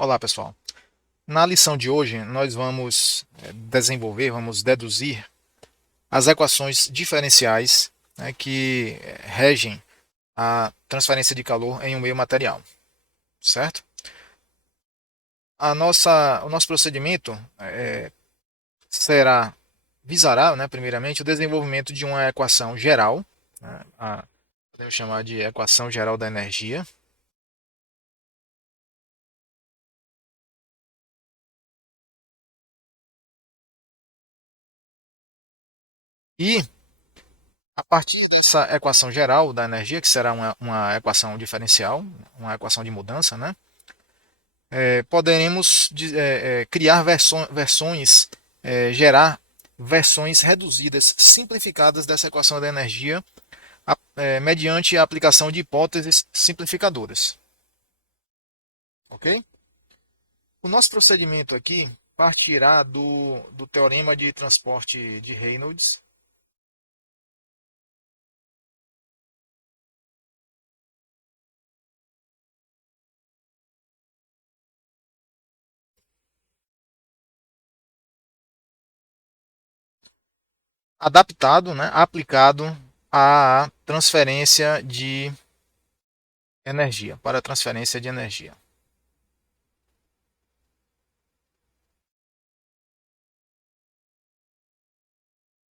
Olá, pessoal. Na lição de hoje, nós vamos vamos deduzir as equações diferenciais, né, que regem a transferência de calor em um meio material, certo? O nosso procedimento visará, né, primeiramente, o desenvolvimento de uma equação geral, né, podemos chamar de equação geral da energia, e a partir dessa equação geral da energia, que será uma equação diferencial, uma equação de mudança, né? Poderemos criar versões, gerar versões reduzidas, simplificadas dessa equação da energia, mediante a aplicação de hipóteses simplificadoras. Ok? O nosso procedimento aqui partirá do teorema de transporte de Reynolds, adaptado, né, aplicado à transferência de energia, para a transferência de energia.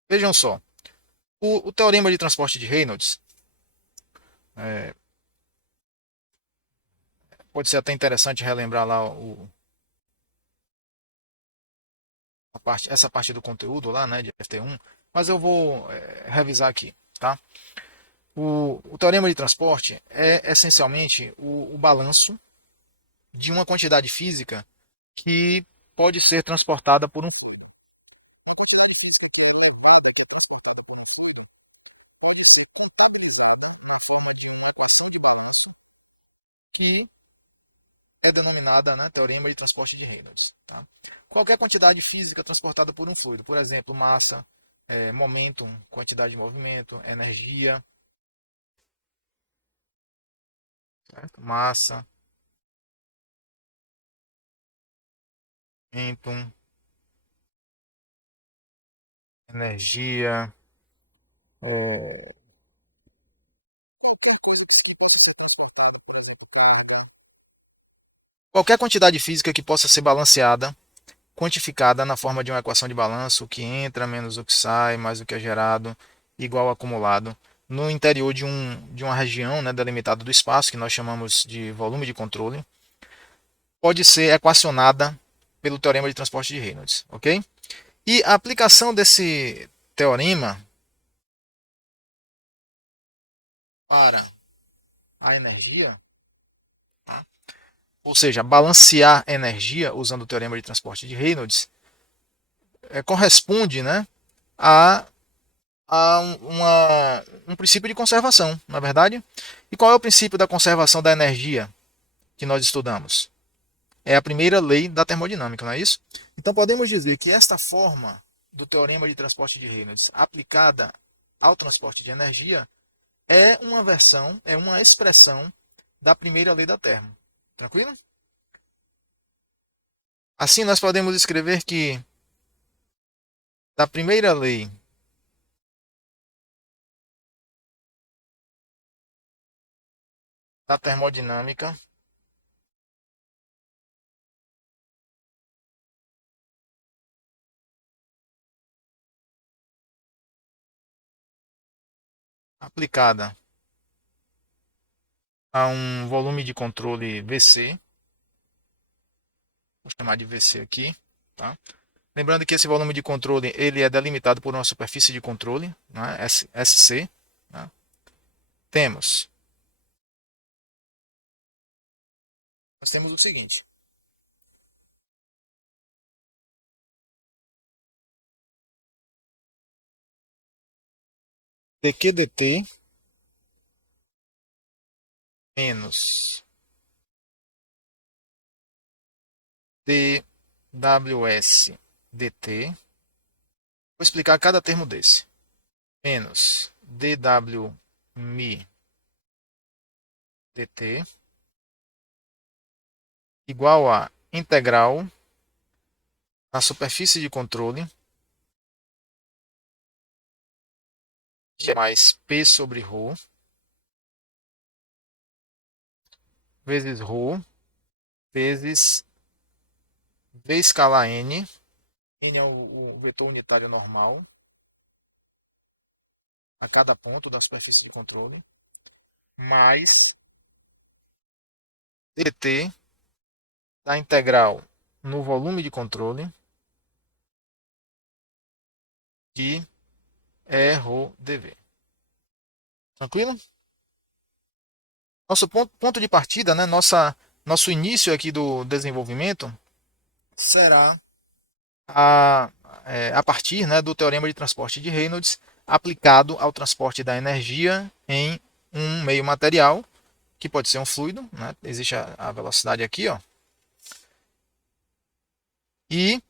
Vejam só, o teorema de transporte de Reynolds é, pode ser até interessante relembrar lá essa parte do conteúdo lá, né, de FT1, mas eu vou revisar aqui, tá? O teorema de transporte é essencialmente o balanço de uma quantidade física que pode ser transportada por um que é denominada, né, teorema de transporte de Reynolds. Tá? Qualquer quantidade física transportada por um fluido, por exemplo, massa, momentum, quantidade de movimento, energia, certo? Massa, momentum, energia. Qualquer quantidade física que possa ser balanceada, quantificada na forma de uma equação de balanço, o que entra menos o que sai, mais o que é gerado, igual ao acumulado, no interior de uma região, né, delimitada do espaço, que nós chamamos de volume de controle, pode ser equacionada pelo teorema de transporte de Reynolds, ok? E a aplicação desse teorema para a energia, tá? Ou seja, balancear energia usando o teorema de transporte de Reynolds, corresponde, né, a, um princípio de conservação, na verdade. E qual é o princípio da conservação da energia que nós estudamos? É a primeira lei da termodinâmica, não é isso? Então podemos dizer que esta forma do teorema de transporte de Reynolds aplicada ao transporte de energia é uma versão, é uma expressão da primeira lei da termo. Tranquilo? Assim nós podemos escrever que da primeira lei da termodinâmica aplicada a um volume de controle VC, vou chamar de VC aqui, tá? Lembrando que esse volume de controle ele é delimitado por uma superfície de controle, né? SC. Né? Temos, nós temos o seguinte: dq dt menos dws dt. Vou explicar cada termo desse. Menos dw mi dt igual a integral na superfície de controle, que é mais P sobre ρ, vezes ρ, vezes V escalar n. N é o vetor unitário normal a cada ponto da superfície de controle, mais dt da integral no volume de controle, que é ρ dv. Tranquilo? Nosso ponto de partida, né, nosso início aqui do desenvolvimento será a, a partir, né, do teorema de transporte de Reynolds aplicado ao transporte da energia em um meio material, que pode ser um fluido, né? Existe a velocidade aqui, ó. E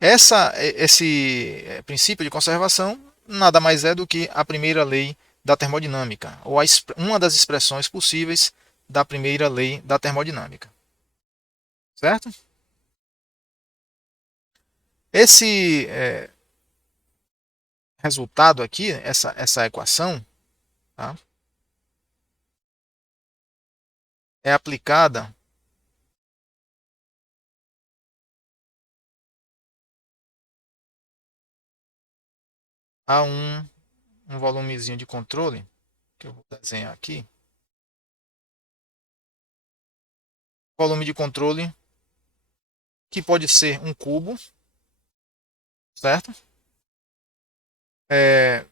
esse princípio de conservação nada mais é do que a primeira lei da termodinâmica, ou uma das expressões possíveis da primeira lei da termodinâmica. Certo? Esse resultado aqui, essa equação, tá, é aplicada a um volumezinho de controle, que eu vou desenhar aqui. Volume de controle que pode ser um cubo, certo? É,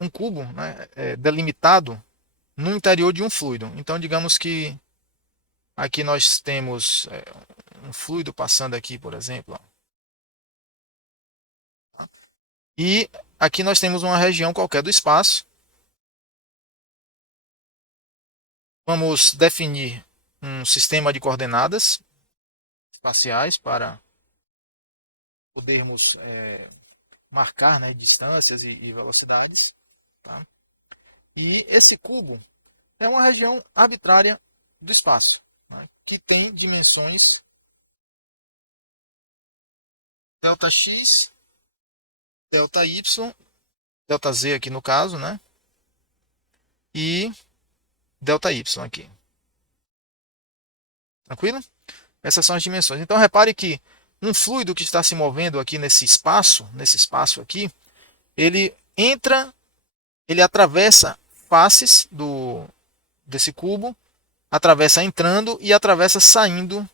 um cubo, né, delimitado no interior de um fluido. Então, digamos que aqui nós temos um fluido passando aqui, por exemplo. Ó. E aqui nós temos uma região qualquer do espaço. Vamos definir um sistema de coordenadas espaciais para podermos marcar, né, distâncias e velocidades. Tá? E esse cubo é uma região arbitrária do espaço, né, que tem dimensões Δx, Δy, Δz aqui no caso, né, e Δy aqui. Tranquilo? Essas são as dimensões. Então repare que um fluido que está se movendo aqui nesse espaço aqui, ele entra, ele atravessa faces desse cubo, atravessa entrando e atravessa saindo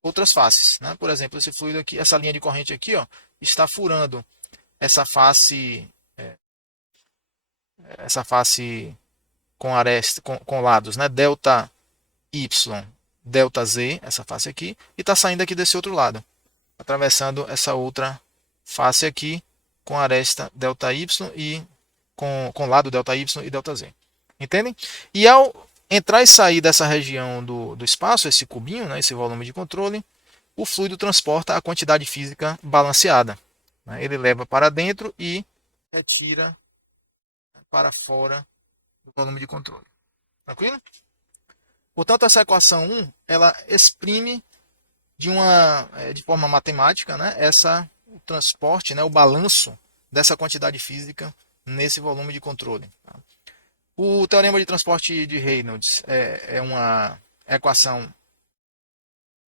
outras faces. Né? Por exemplo, esse fluido aqui, essa linha de corrente aqui, ó, está furando essa face com aresta, com lados, né? Delta Y, delta Z, essa face aqui, e está saindo aqui desse outro lado, atravessando essa outra face aqui com aresta delta Y e com lado delta Y e delta Z. Entendem? E ao entrar e sair dessa região do espaço, esse cubinho, né, esse volume de controle, o fluido transporta a quantidade física balanceada. Né? Ele leva para dentro e retira para fora do volume de controle. Tranquilo? Portanto, essa equação 1, ela exprime de forma matemática, né, o transporte, né, o balanço dessa quantidade física nesse volume de controle. Tá? O teorema de transporte de Reynolds é uma equação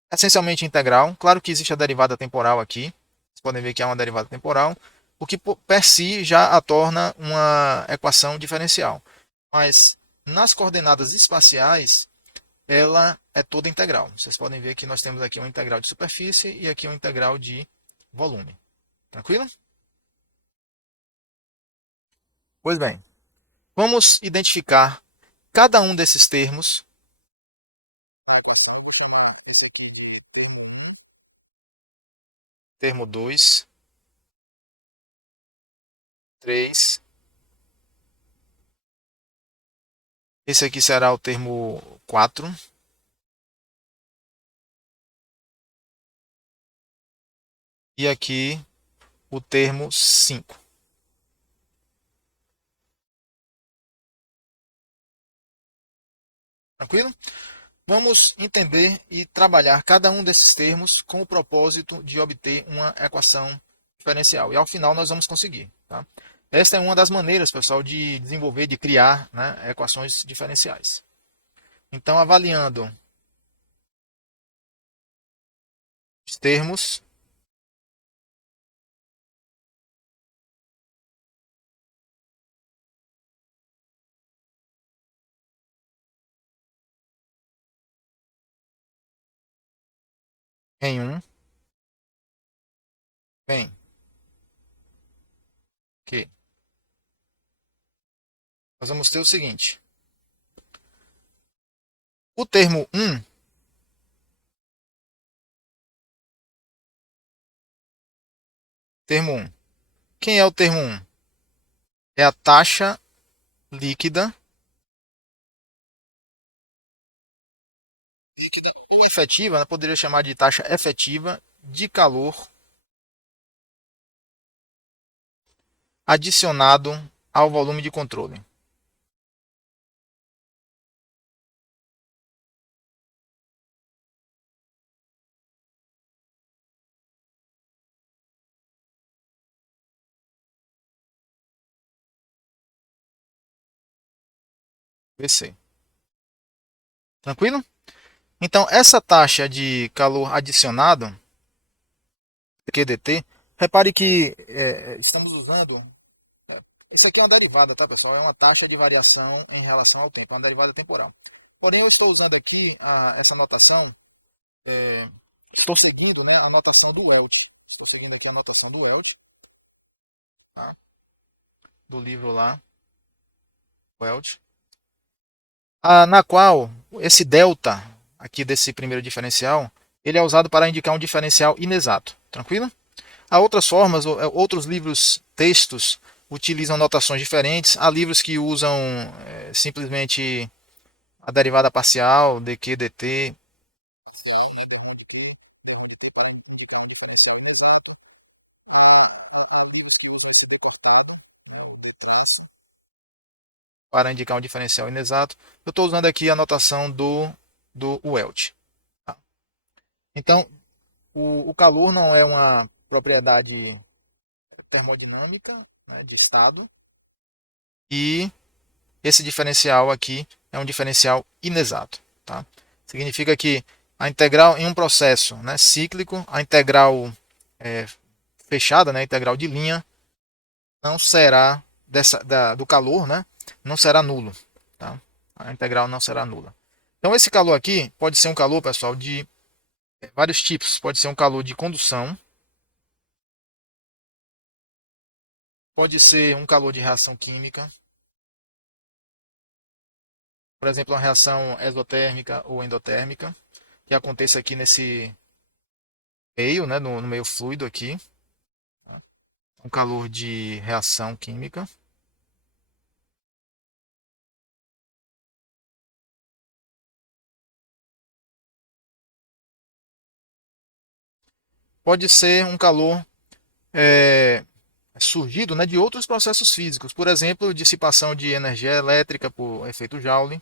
essencialmente integral. Claro que existe a derivada temporal aqui. Vocês podem ver que há uma derivada temporal, o que per si já a torna uma equação diferencial. Mas nas coordenadas espaciais, ela é toda integral. Vocês podem ver que nós temos aqui uma integral de superfície e aqui uma integral de volume. Tranquilo? Pois bem, vamos identificar cada um desses termos. Esse aqui é termo 2, 3. Esse aqui será o termo 4. E aqui o termo 5. Tranquilo? Vamos entender e trabalhar cada um desses termos com o propósito de obter uma equação diferencial. E ao final nós vamos conseguir. Tá? Esta é uma das maneiras, pessoal, de desenvolver, de criar, né, equações diferenciais. Então, avaliando os termos em um, bem, que nós vamos ter o seguinte. O termo 1, termo 1. Quem é o termo 1? É a taxa líquida, líquida ou efetiva, né? Poderia chamar de taxa efetiva de calor adicionado ao volume de controle. VC. Tranquilo? Então, essa taxa de calor adicionado, QDT, repare que estamos usando. Isso aqui é uma derivada, tá, pessoal? É uma taxa de variação em relação ao tempo, é uma derivada temporal. Porém, eu estou usando aqui essa notação, é, estou seguindo, né, a notação do Welch. Estou seguindo aqui a notação do Welch, tá? Do livro lá, Welch, na qual esse delta aqui desse primeiro diferencial, ele é usado para indicar um diferencial inexato, tranquilo? Há outras formas, outros livros, textos, utilizam notações diferentes. Há livros que usam simplesmente a derivada parcial, dq, dt. Para indicar um diferencial inexato. Eu estou usando aqui a notação do Welch. Tá? Então, o calor não é uma propriedade termodinâmica, né, de estado. E esse diferencial aqui é um diferencial inexato. Tá? Significa que a integral em um processo, né, cíclico, a integral é, fechada, né, a integral de linha, não será do calor, né, não será nulo. Tá? A integral não será nula. Então esse calor aqui pode ser um calor, pessoal, de vários tipos. Pode ser um calor de condução, pode ser um calor de reação química, por exemplo, uma reação exotérmica ou endotérmica, que aconteça aqui nesse meio, né, no meio fluido aqui, um calor de reação química. Pode ser um calor surgido, né, de outros processos físicos, por exemplo, dissipação de energia elétrica por efeito Joule,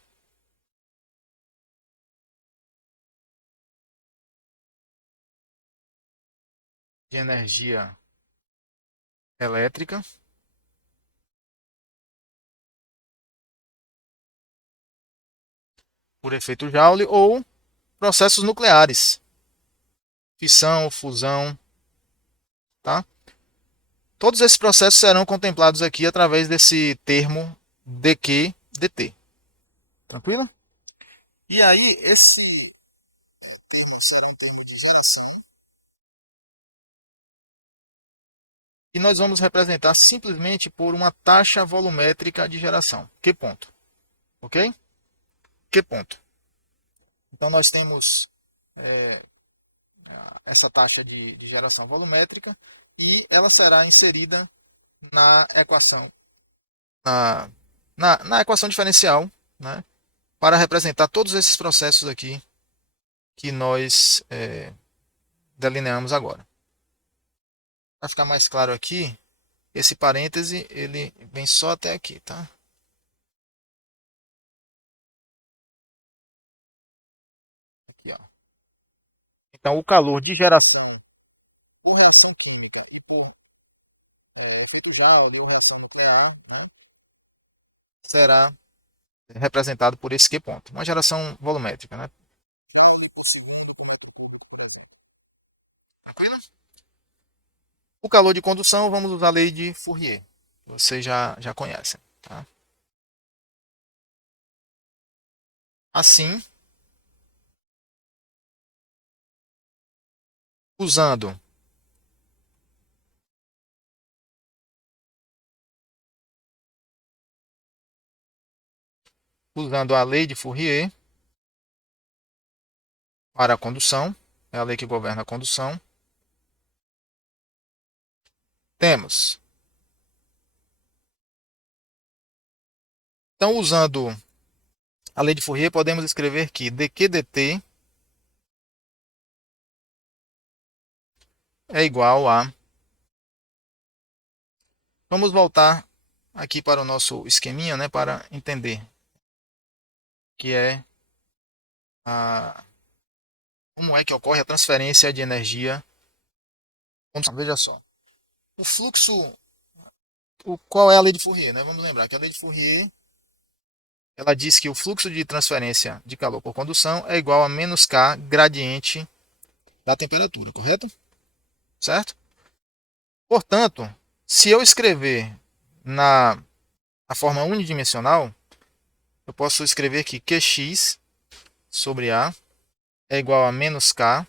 de energia elétrica por efeito Joule ou processos nucleares, fissão, fusão, tá? Todos esses processos serão contemplados aqui através desse termo dq/dt. Tranquilo? E aí, esse termo será um termo de geração. E nós vamos representar simplesmente por uma taxa volumétrica de geração. Que ponto? Ok? Que ponto? Então nós temos é, essa taxa de geração volumétrica e ela será inserida na equação, na, na equação diferencial, né, para representar todos esses processos aqui que nós delineamos agora. Para ficar mais claro aqui, esse parêntese ele vem só até aqui, tá? Então, o calor de geração por reação química e por efeito Joule ou reação nuclear, né, será representado por esse Q ponto. Uma geração volumétrica, né? O calor de condução, vamos usar a lei de Fourier. Vocês já conhecem. Tá? Assim, usando, usando a lei de Fourier para a condução, é a lei que governa a condução, temos. Então, usando a lei de Fourier, podemos escrever que dq dt é igual a. Vamos voltar aqui para o nosso esqueminha, né, para entender que é como é que ocorre a transferência de energia. Veja só. O fluxo, qual é a lei de Fourier? Né? Vamos lembrar que a lei de Fourier ela diz que o fluxo de transferência de calor por condução é igual a menos K gradiente da temperatura, correto? Certo? Portanto, se eu escrever na forma unidimensional, eu posso escrever que Qx sobre A é igual a menos K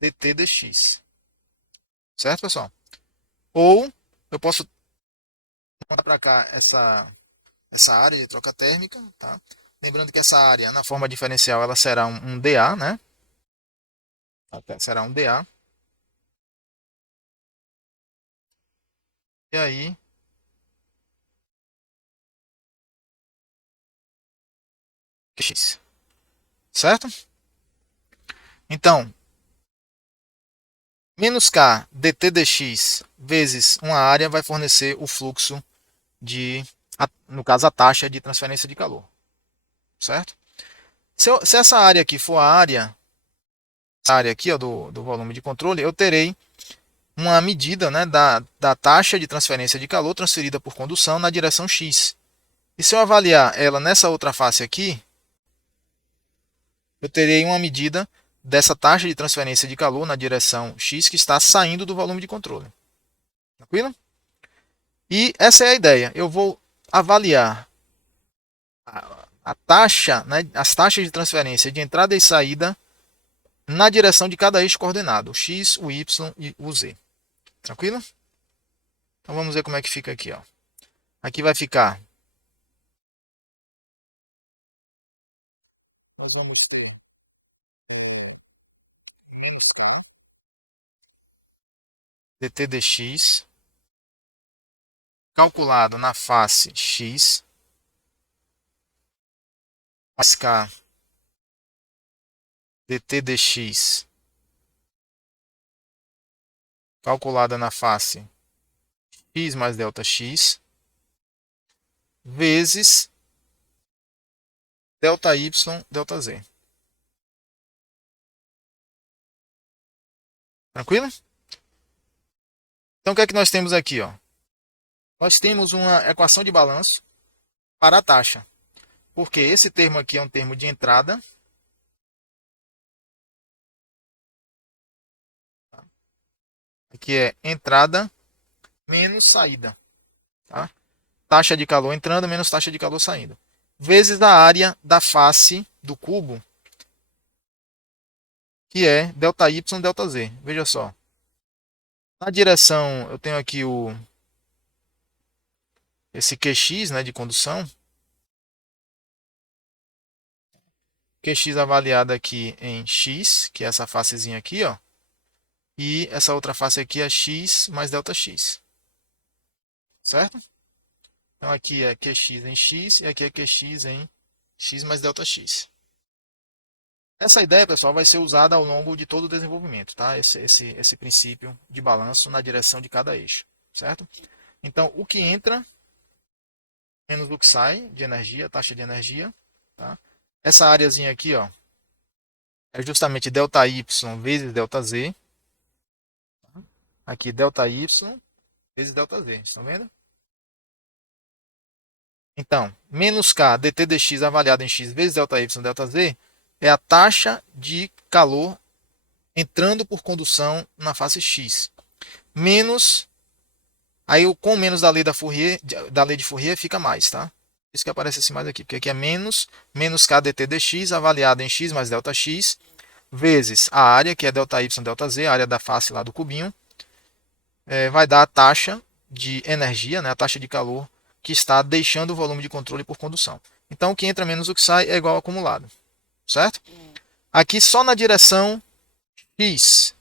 dt dx. Certo, pessoal? Ou eu posso mandar para cá essa área de troca térmica, tá? Lembrando que essa área, na forma diferencial, ela será um dA, né? Será um dA. E aí, X. Certo? Então, menos K dt dx vezes uma área vai fornecer o fluxo no caso, a taxa de transferência de calor. Certo? Se essa área aqui for essa área aqui ó, do volume de controle, eu terei uma medida, né, da taxa de transferência de calor transferida por condução na direção X. E se eu avaliar ela nessa outra face aqui, eu terei uma medida dessa taxa de transferência de calor na direção X que está saindo do volume de controle. Tranquilo? E essa é a ideia. Eu vou avaliar a taxa, né, as taxas de transferência de entrada e saída na direção de cada eixo coordenado, o X, o Y e o Z. Tranquilo? Então vamos ver como é que fica aqui. Ó. Aqui vai ficar. Nós vamos ter dt dx calculado na face x mais k dt dx calculada na face x mais delta x vezes delta y delta z. Tranquilo? Então o que é que nós temos aqui? Ó? Nós temos uma equação de balanço para a taxa. Porque esse termo aqui é um termo de entrada. Aqui é entrada menos saída. Tá? Taxa de calor entrando menos taxa de calor saindo. Vezes a área da face do cubo, que é delta y delta z. Veja só. Na direção, eu tenho aqui esse QX, né, de condução. QX avaliado aqui em x, que é essa facezinha aqui, ó. E essa outra face aqui é x mais delta x. Certo? Então aqui é QX em x e aqui é QX em x mais delta x. Essa ideia, pessoal, vai ser usada ao longo de todo o desenvolvimento, tá? Esse princípio de balanço na direção de cada eixo, certo? Então, o que entra menos o que sai de energia, taxa de energia, tá? Essa áreazinha aqui, ó, é justamente ΔY vezes ΔZ. Aqui, ΔY vezes ΔZ. Estão vendo? Então, menos K dt dx avaliado em x vezes ΔY ΔZ é a taxa de calor entrando por condução na face x. Menos, aí o com menos da lei de Fourier fica mais, tá? Isso que aparece assim mais aqui, porque aqui é menos K dt dx avaliado em x mais ΔX vezes a área, que é ΔY ΔZ, a área da face lá do cubinho, vai dar a taxa de energia, né, a taxa de calor que está deixando o volume de controle por condução. Então, o que entra menos o que sai é igual ao acumulado, certo? Aqui só na direção x.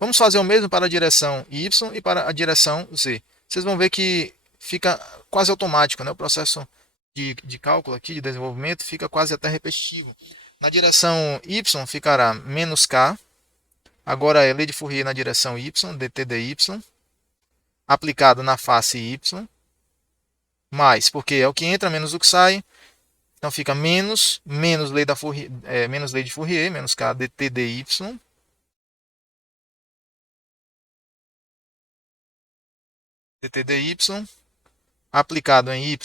Vamos fazer o mesmo para a direção y e para a direção z. Vocês vão ver que fica quase automático, né? O processo de cálculo aqui, de desenvolvimento, fica quase até repetitivo. Na direção y ficará menos k. Agora é lei de Fourier na direção y, dt dy, aplicado na face y, mais, porque é o que entra menos o que sai. Então fica menos lei da Fourier, menos lei de Fourier, menos k dt dy, dt dy, aplicado em y,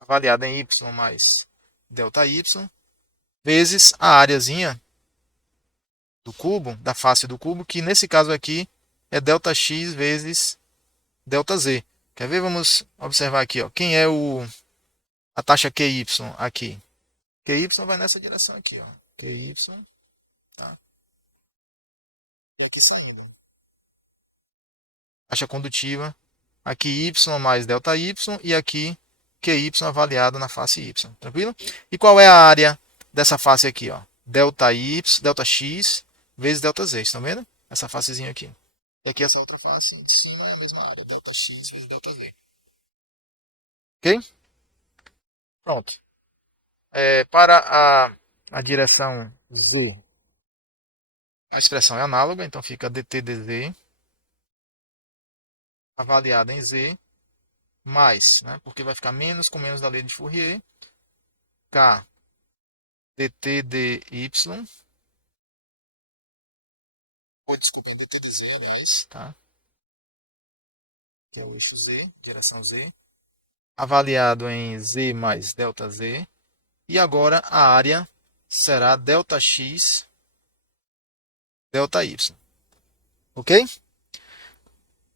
avaliado em y mais ΔY, vezes a areazinha do cubo, da face do cubo, que nesse caso aqui é ΔX vezes ΔZ. Quer ver? Vamos observar aqui, ó. Quem é a taxa QY aqui? QY vai nessa direção aqui, ó. QY, tá? E aqui saindo. Taxa condutiva, aqui Y mais ΔY e aqui QY avaliado na face Y, tranquilo? E qual é a área dessa face aqui, ó? ΔX vezes ΔZ, estão vendo? Essa facezinha aqui. E aqui essa outra face de cima é a mesma área, ΔX vezes ΔZ. Ok? Pronto. Para a direção Z, a expressão é análoga, então fica dt dz avaliada em Z, mais, né, porque vai ficar menos com menos da lei de Fourier, K dt dy, ou desculpa, dt dz, aliás, tá? Que é o eixo Z, direção Z, avaliado em Z mais ΔZ, e agora a área será ΔX ΔY, ok?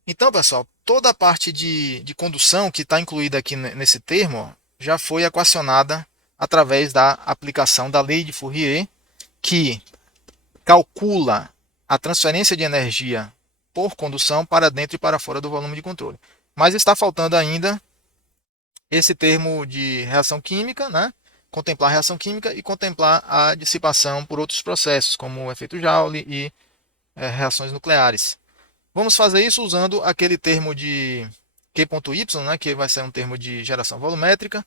Então, pessoal, toda a parte de condução que está incluída aqui nesse termo já foi equacionada através da aplicação da lei de Fourier, que calcula a transferência de energia por condução para dentro e para fora do volume de controle. Mas está faltando ainda esse termo de reação química, né? Contemplar a reação química e contemplar a dissipação por outros processos, como o efeito Joule e reações nucleares. Vamos fazer isso usando aquele termo de Q.Y, né, que vai ser um termo de geração volumétrica.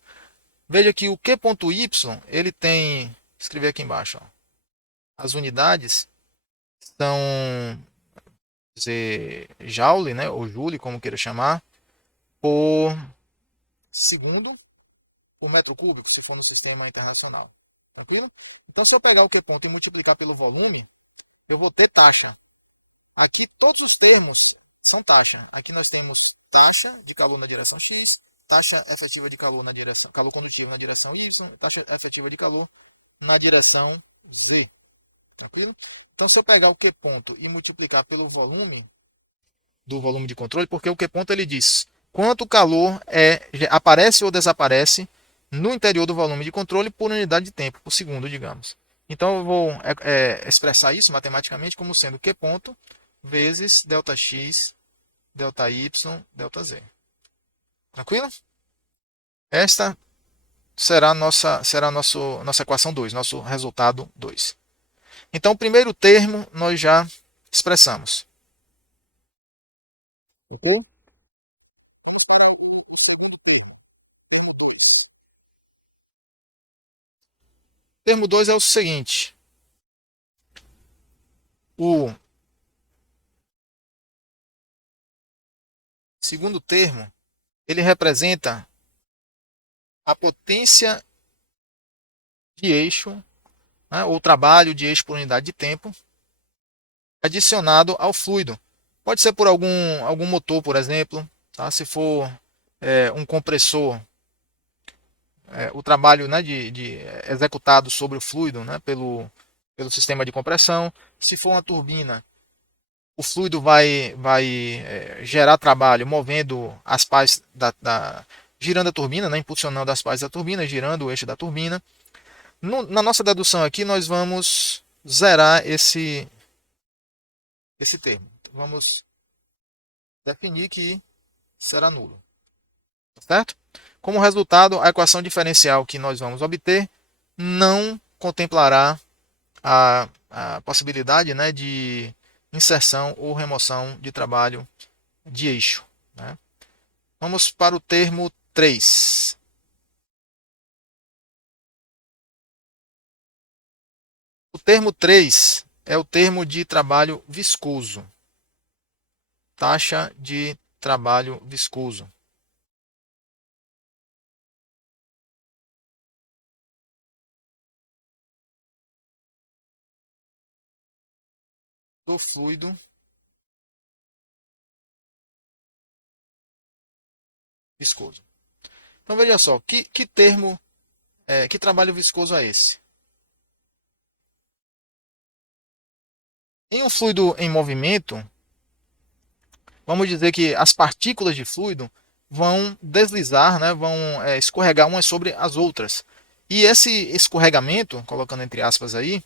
Veja que o Q.Y, ele tem, vou escrever aqui embaixo, ó, as unidades são dizer, Joule, né, ou Joule, como queira chamar, por segundo por metro cúbico, se for no sistema internacional. Tranquilo? Então, se eu pegar o Q ponto e multiplicar pelo volume, eu vou ter taxa. Aqui todos os termos são taxa. Aqui nós temos taxa de calor na direção X, taxa efetiva de calor na direção, calor condutivo na direção Y, taxa efetiva de calor na direção Z. Tranquilo? Então, se eu pegar o Q ponto e multiplicar pelo volume do volume de controle, porque o Q ponto ele diz quanto calor aparece ou desaparece no interior do volume de controle por unidade de tempo, por segundo, digamos. Então, eu vou expressar isso matematicamente como sendo Q ponto vezes ΔX, ΔY, ΔZ. Tranquilo? Esta será nossa equação 2, nosso resultado 2. Então, o primeiro termo nós já expressamos. Ok? Vamos para o segundo termo, termo 2. Termo 2 é o seguinte. O segundo termo, ele representa a potência de eixo, né, ou trabalho de eixo por unidade de tempo, adicionado ao fluido. Pode ser por algum motor, por exemplo, tá? Se for um compressor, o trabalho, né, executado sobre o fluido, né, pelo sistema de compressão. Se for uma turbina, o fluido vai gerar trabalho movendo as pás girando a turbina, né, impulsionando as pás da turbina, girando o eixo da turbina. Na nossa dedução aqui, nós vamos zerar esse termo. Então, vamos definir que será nulo. Certo? Como resultado, a equação diferencial que nós vamos obter não contemplará a possibilidade, né, de inserção ou remoção de trabalho de eixo. Né? Vamos para o termo 3. O termo 3 é o termo de trabalho viscoso. Taxa de trabalho viscoso. Do fluido viscoso. Então veja só, que termo, que trabalho viscoso é esse? Em um fluido em movimento, vamos dizer que as partículas de fluido vão deslizar, né, vão escorregar umas sobre as outras. E esse escorregamento, colocando entre aspas aí,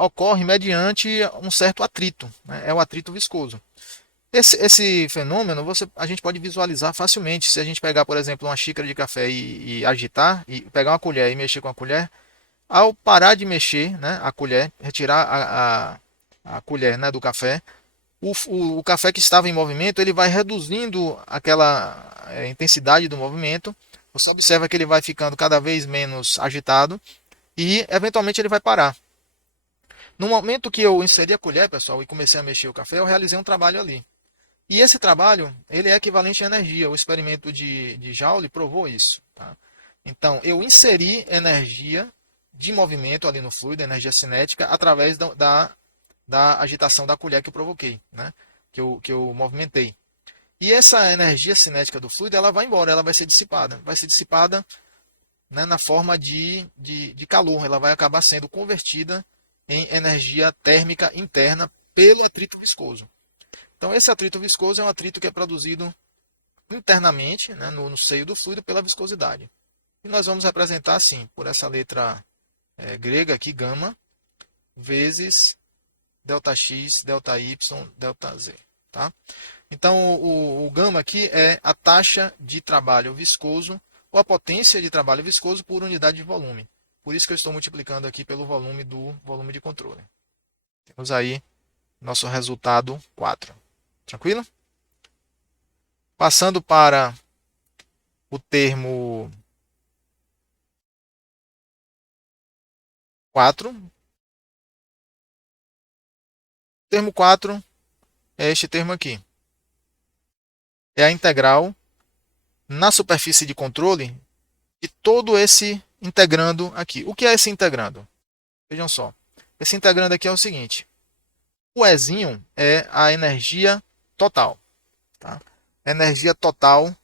ocorre mediante um certo atrito, né, é o atrito viscoso. Esse fenômeno a gente pode visualizar facilmente. Se a gente pegar, por exemplo, uma xícara de café e agitar, e pegar uma colher e mexer com a colher, ao parar de mexer, né, a colher, retirar a colher, né, do café, o café que estava em movimento ele vai reduzindo aquela intensidade do movimento. Você observa que ele vai ficando cada vez menos agitado e eventualmente ele vai parar. No momento que eu inseri a colher, pessoal, e comecei a mexer o café, eu realizei um trabalho ali. E esse trabalho ele é equivalente à energia. O experimento de Joule provou isso. Tá? Então, eu inseri energia de movimento ali no fluido, energia cinética, através da agitação da colher que eu provoquei, né? que eu movimentei. E essa energia cinética do fluido ela vai embora, ela vai ser dissipada. Vai ser dissipada, né, na forma de calor. Ela vai acabar sendo convertida em energia térmica interna pelo atrito viscoso. Então, esse atrito viscoso é um atrito que é produzido internamente, né, no seio do fluido pela viscosidade. E nós vamos representar assim, por essa letra grega aqui, gama, vezes ΔX, ΔY, ΔZ. Tá? Então, o gama aqui é a taxa de trabalho viscoso ou a potência de trabalho viscoso por unidade de volume. Por isso que eu estou multiplicando aqui pelo volume do volume de controle. Temos aí nosso resultado 4. Tranquilo? Passando para o termo 4. O termo 4 é este termo aqui. É a integral na superfície de controle de todo esse integrando aqui. O que é esse integrando? Vejam só. Esse integrando aqui é o seguinte. O Ezinho é a energia total. Tá? A energia total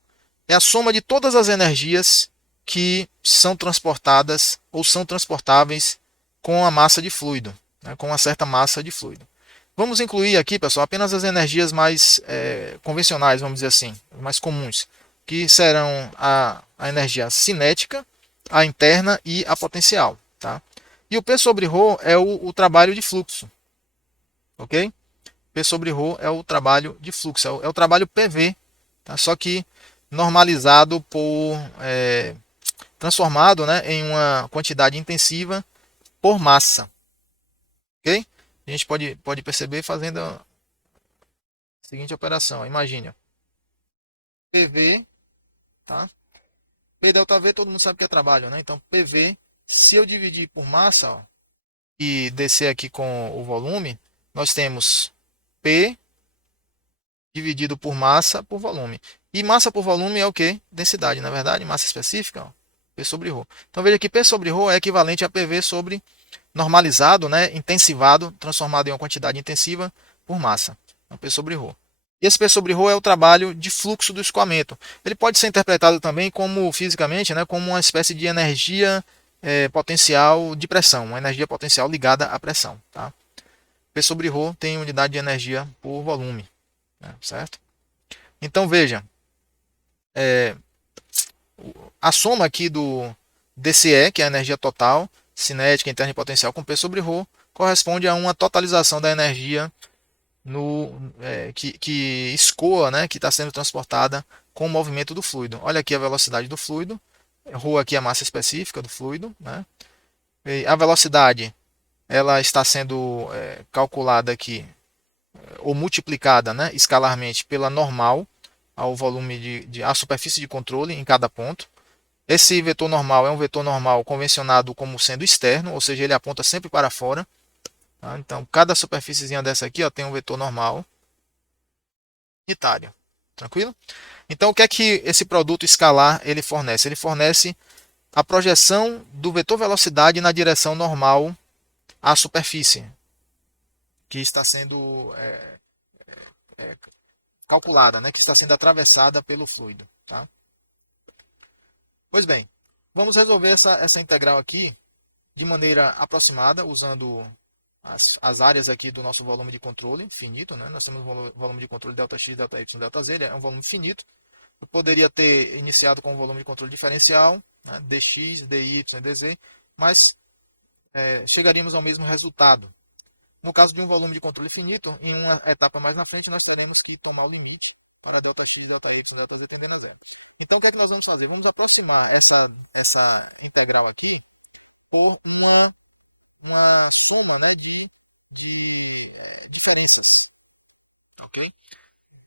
é a soma de todas as energias que são transportadas ou são transportáveis com a massa de fluido, né? Com uma certa massa de fluido. Vamos incluir aqui, pessoal, apenas as energias mais convencionais, vamos dizer assim, mais comuns, que serão a energia cinética, a interna e a potencial. Tá? E o P sobre ρ é o trabalho de fluxo. Ok? P sobre ρ é o trabalho de fluxo, é o trabalho PV, tá? Só que normalizado transformado, né, em uma quantidade intensiva por massa. Ok? A gente pode perceber fazendo a seguinte operação. Imagine, PV, tá? P delta V, todo mundo sabe que é trabalho, né? Então, PV, se eu dividir por massa, ó, e descer aqui com o volume, nós temos P dividido por massa por volume. E massa por volume é o que? Densidade, na verdade, massa específica, ó, P sobre ρ. Então veja que P sobre ρ é equivalente a PV sobre normalizado, né, intensivado, transformado em uma quantidade intensiva por massa. Então, P sobre ρ. E esse P sobre ρ é o trabalho de fluxo do escoamento. Ele pode ser interpretado também como, fisicamente, né, como uma espécie de energia potencial de pressão, uma energia potencial ligada à pressão. Tá? P sobre ρ tem unidade de energia por volume, né, certo? Então veja, é, a soma aqui desse E, que é a energia total, cinética, interna e potencial, com P sobre ρ, corresponde a uma totalização da energia que escoa, né, que está sendo transportada com o movimento do fluido. Olha aqui a velocidade do fluido, ρ aqui é a massa específica do fluido. Né? E a velocidade ela está sendo calculada aqui, ou multiplicada, né, escalarmente pela normal ao volume à superfície de controle em cada ponto. Esse vetor normal é um vetor normal convencionado como sendo externo, ou seja, ele aponta sempre para fora. Tá? Então, cada superfície dessa aqui ó, tem um vetor normal unitário. Tranquilo? Então, o que é que esse produto escalar ele fornece? Ele fornece a projeção do vetor velocidade na direção normal à superfície, que está sendo calculada, né? Que está sendo atravessada pelo fluido. Tá? Pois bem, vamos resolver essa integral aqui de maneira aproximada, usando as áreas aqui do nosso volume de controle finito. Né? Nós temos um volume de controle ΔX, ΔY, ΔZ, ele é um volume finito. Eu poderia ter iniciado com um volume de controle diferencial, né? dx, dy, dz, mas chegaríamos ao mesmo resultado. No caso de um volume de controle finito, em uma etapa mais na frente, nós teremos que tomar o limite para ΔX, ΔY, ΔZ tendendo a zero. Então, o que é que nós vamos fazer? Vamos aproximar essa integral aqui por uma soma, né, de diferenças. Ok?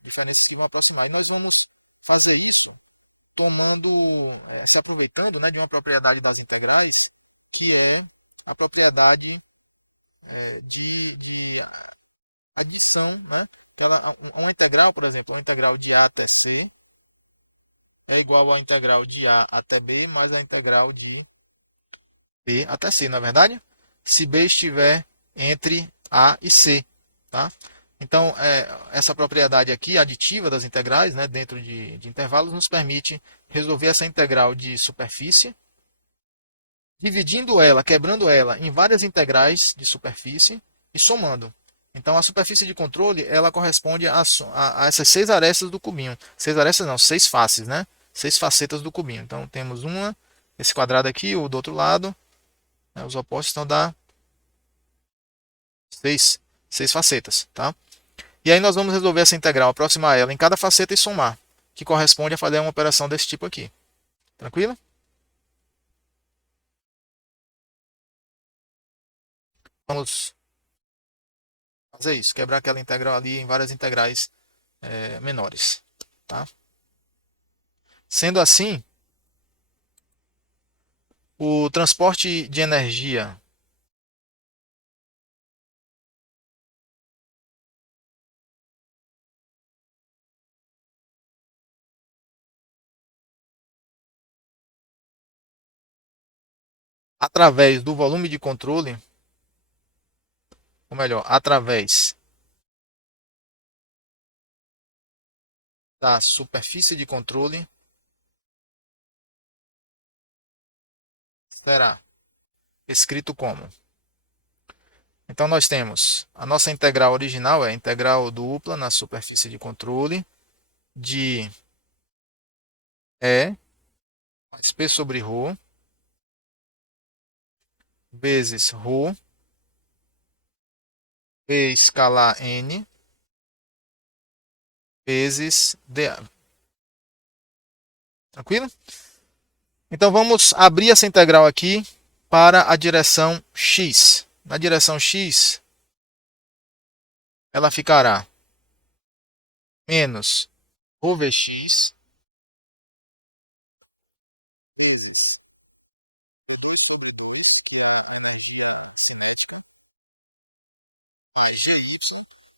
Diferenças que vão aproximar. E nós vamos fazer isso se aproveitando, né, de uma propriedade das integrais, que é a propriedade de adição. Né? Então, uma integral, por exemplo, uma integral de A até C é igual à integral de A até B mais a integral de B até C, não é verdade? Se B estiver entre A e C. Tá? Então, essa propriedade aqui, aditiva das integrais, né, dentro de intervalos, nos permite resolver essa integral de superfície, dividindo ela, quebrando ela em várias integrais de superfície e somando. Então, a superfície de controle ela corresponde a essas 6 arestas do cubinho. 6 arestas não, 6 faces, né? 6 facetas do cubinho. Então, temos esse quadrado aqui, o do outro lado, né, os opostos, então dá 6 facetas. Tá? E aí nós vamos resolver essa integral, aproximar ela em cada faceta e somar, que corresponde a fazer uma operação desse tipo aqui. Tranquilo? Vamos fazer isso, quebrar aquela integral ali em várias integrais menores. Tá? Sendo assim, o transporte de energia através do volume de controle, ou melhor, através da superfície de controle, será escrito como? Então, nós temos a nossa integral original, é a integral dupla na superfície de controle de E mais P sobre ρ vezes ρ P escalar N vezes dA. Tranquilo? Então vamos abrir essa integral aqui para a direção x. Na direção x, ela ficará menos ρ vx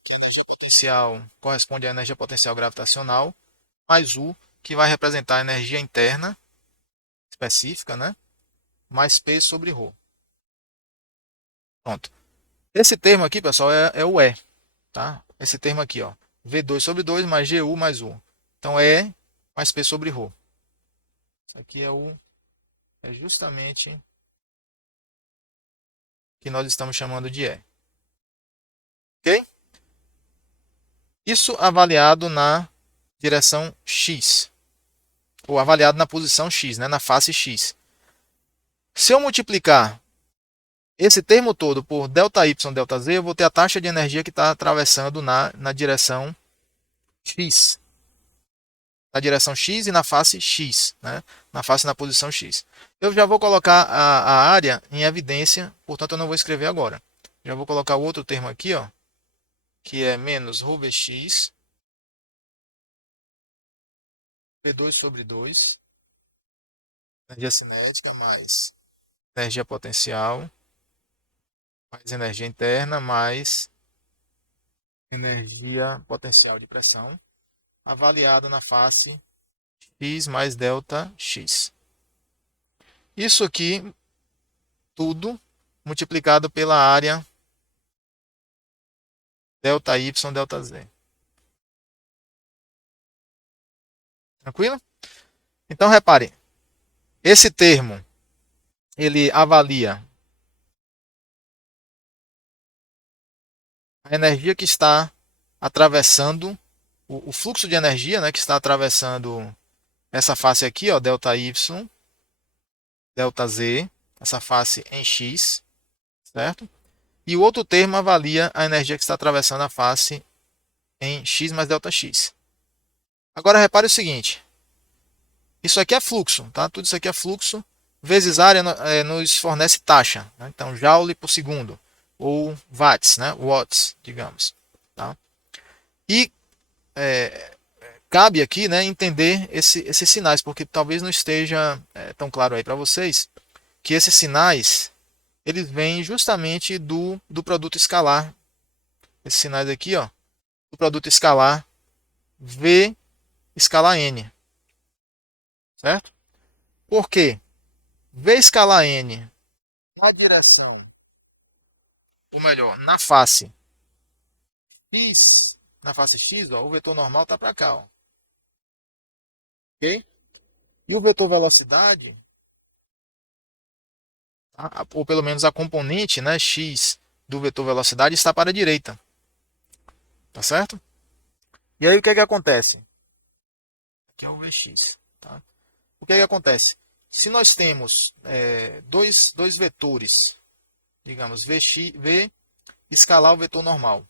que a energia potencial corresponde à energia potencial gravitacional, mais U, que vai representar a energia interna específica, né? Mais P sobre ρ. Pronto. Esse termo aqui, pessoal, é o E, tá? Esse termo aqui, ó. V2 sobre 2 mais GU mais U. Então, E mais P sobre ρ. Isso aqui é justamente o que nós estamos chamando de E. Ok? Isso avaliado na direção X. Ou avaliado na posição X, né? Na face X. Se eu multiplicar esse termo todo por ΔY, ΔZ, eu vou ter a taxa de energia que está atravessando na direção X. Na direção X e na face X, né? Na face na posição X. Eu já vou colocar a área em evidência, portanto eu não vou escrever agora. Já vou colocar o outro termo aqui, ó, que é menos ρVx, P2 sobre 2, energia cinética mais energia potencial, mais energia interna, mais energia potencial de pressão, avaliado na face x mais delta x. Isso aqui, tudo multiplicado pela área delta y, delta z. Tranquilo? Então, repare, esse termo, ele avalia a energia que está atravessando, o fluxo de energia, né, que está atravessando essa face aqui, ó, delta y, delta z, essa face em x, certo? E o outro termo avalia a energia que está atravessando a face em x mais delta x. Agora repare o seguinte, isso aqui é fluxo, tá? Tudo isso aqui é fluxo, vezes área nos fornece taxa, né? Então joule por segundo, ou watts, né? Watts, digamos. Tá? E cabe aqui, né, entender esses sinais, porque talvez não esteja tão claro aí para vocês que esses sinais eles vêm justamente do produto escalar. Esses sinais aqui, ó, do produto escalar V escalar N, certo? Por quê? V escalar N na direção, ou melhor, na face X, na face X, ó, o vetor normal está para cá, ó, ok? E o vetor velocidade, tá? Ou pelo menos a componente, né, X do vetor velocidade está para a direita, tá certo? E aí o que é que acontece? Aqui é o Vx, tá? O que é que acontece? Se nós temos dois vetores, digamos, V escalar o vetor normal.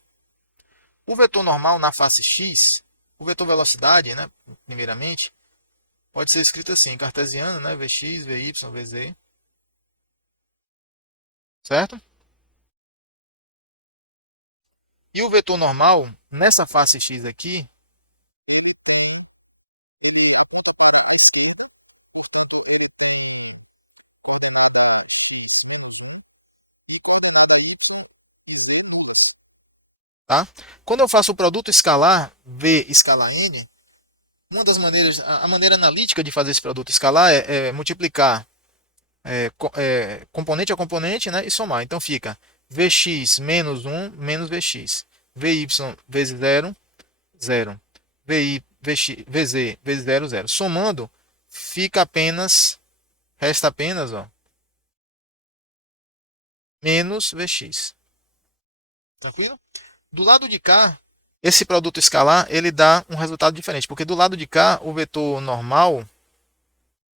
O vetor normal na face x, o vetor velocidade, né, primeiramente, pode ser escrito assim, cartesiano, né, Vx, Vy, Vz, certo? E o vetor normal, nessa face x aqui, tá? Quando eu faço o produto escalar, V escalar N, uma das maneiras, a maneira analítica de fazer esse produto escalar é multiplicar componente a componente, né, e somar. Então fica Vx menos 1 menos Vx. Vy vezes 0, 0. Vz vezes 0, 0. Somando, fica apenas, resta apenas, ó, menos Vx. Tranquilo? Do lado de cá, esse produto escalar, ele dá um resultado diferente, porque do lado de cá, o vetor normal,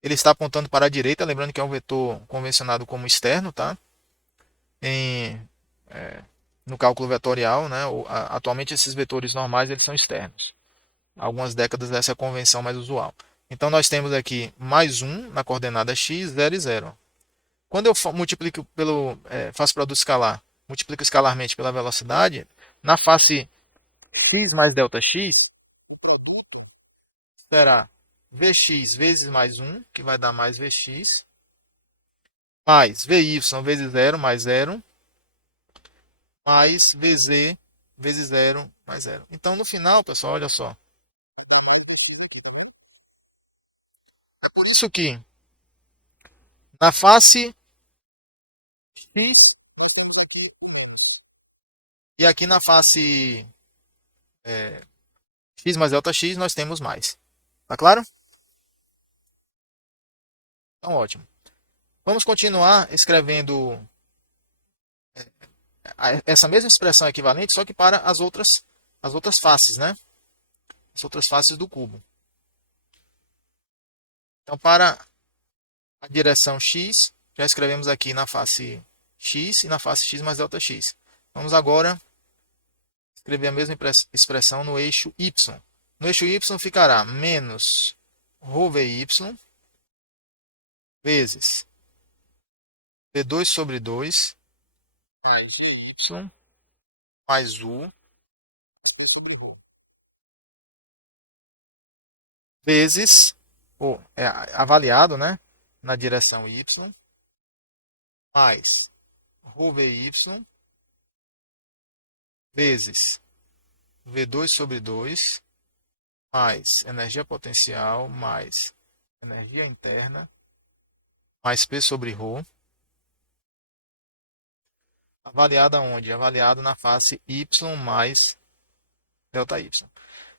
ele está apontando para a direita, lembrando que é um vetor convencionado como externo, tá? Em, é, no cálculo vetorial, né? Atualmente esses vetores normais eles são externos. Há algumas décadas essa é a convenção mais usual. Então nós temos aqui mais 1 na coordenada x, 0 e 0. Quando eu multiplico faço produto escalar, multiplico escalarmente pela velocidade, na face x mais delta x, o produto será Vx vezes mais 1, que vai dar mais Vx, mais Vy vezes 0 mais 0, mais Vz vezes 0 mais 0. Então, no final, pessoal, olha só. É por isso que na face x, nós temos aqui E aqui na face x mais ΔX nós temos mais. Tá claro? Então, ótimo. Vamos continuar escrevendo essa mesma expressão equivalente, só que para as outras faces, né? As outras faces do cubo. Então, para a direção x, já escrevemos aqui na face x e na face x mais ΔX. Vamos agora escrever a mesma expressão no eixo y. No eixo y ficará menos ρVy vezes V2 sobre 2 mais y mais u sobre ρ vezes, ou é avaliado, né, na direção y, mais ρVy vezes V2 sobre 2 mais energia potencial mais energia interna mais P sobre ρ, avaliado aonde? Avaliado na face y mais ΔY.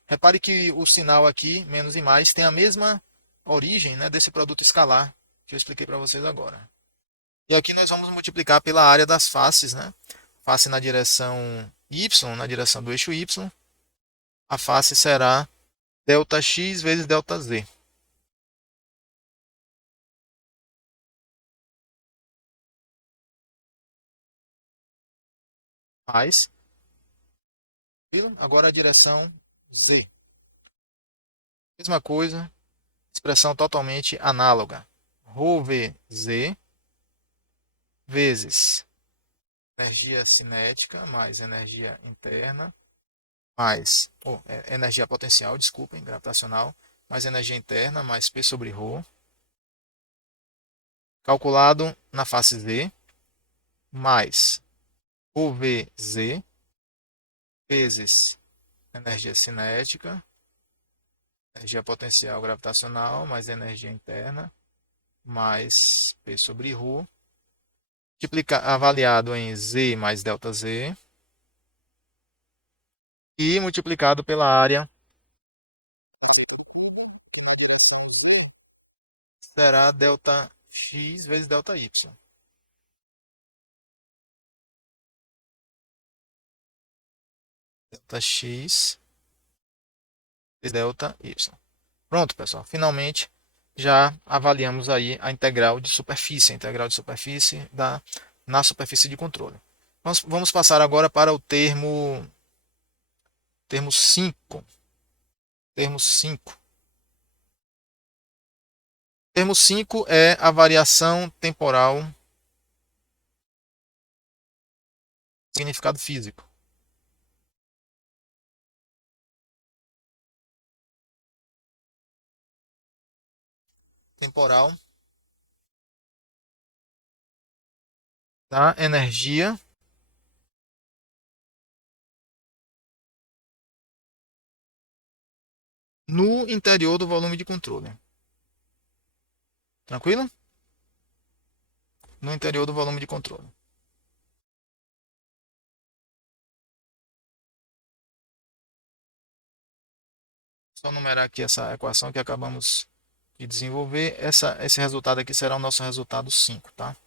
Repare que o sinal aqui, menos e mais, tem a mesma origem, né, desse produto escalar que eu expliquei para vocês agora. E aqui nós vamos multiplicar pela área das faces, né? Face na direção y, na direção do eixo y, a face será ΔX vezes ΔZ. Mais, agora a direção Z. Mesma coisa, expressão totalmente análoga. ρVz vezes energia cinética mais energia interna mais energia potencial, desculpem, gravitacional, mais energia interna mais P sobre ρ, calculado na face Z, mais ρVz vezes energia cinética, energia potencial gravitacional mais energia interna mais P sobre ρ, avaliado em Z mais ΔZ e multiplicado pela área será ΔX vezes ΔY. ΔX vezes ΔY. Pronto, pessoal. Finalmente já avaliamos aí a integral de superfície, na superfície de controle. Vamos passar agora para o termo 5. Termo 5. Termo 5 é a variação temporal significado físico. Temporal da energia no interior do volume de controle. Tranquilo? No interior do volume de controle. Só numerar aqui essa equação que acabamos de desenvolver. Esse resultado aqui será o nosso resultado 5, tá?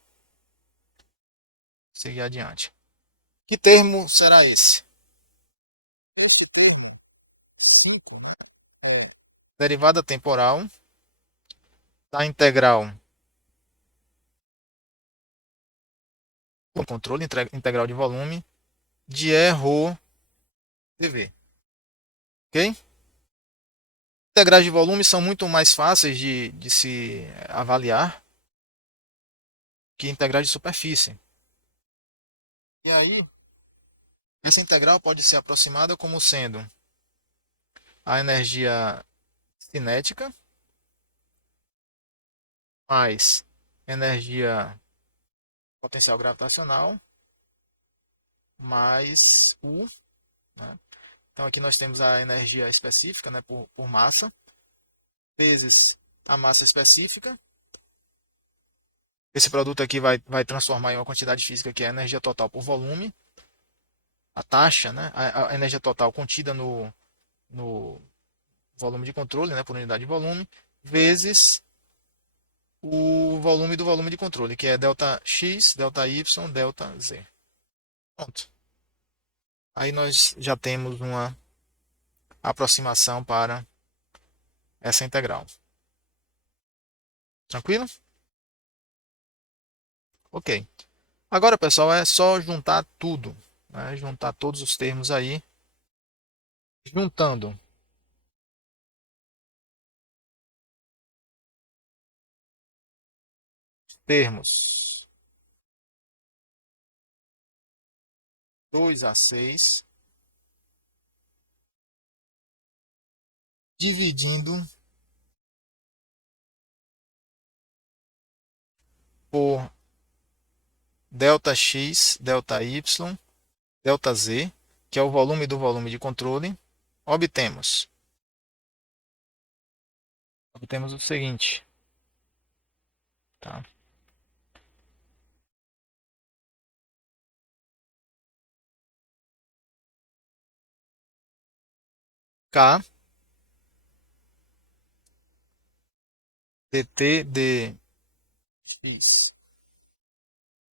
Seguir adiante. Que termo será esse? Esse termo 5, né? É derivada temporal da integral do controle integral de volume de E ρ dV. Ok? Integrais de volume são muito mais fáceis de se avaliar que integrais de superfície. E aí, essa integral pode ser aproximada como sendo a energia cinética mais energia potencial gravitacional mais U, né? Então aqui nós temos a energia específica, né, por massa, vezes a massa específica. Esse produto aqui vai transformar em uma quantidade física que é a energia total por volume. a taxa, né, a energia total contida no volume de controle, né, por unidade de volume, vezes o volume de controle, que é delta x, delta y, delta z. Pronto. Aí nós já temos uma aproximação para essa integral. Tranquilo? Ok. Agora, pessoal, é só juntar tudo, né? Juntar todos os termos aí. Juntando termos 2 a 6, dividindo por delta x, delta y, delta z, que é o volume do volume de controle, obtemos. Obtemos o seguinte, tá? K dt de x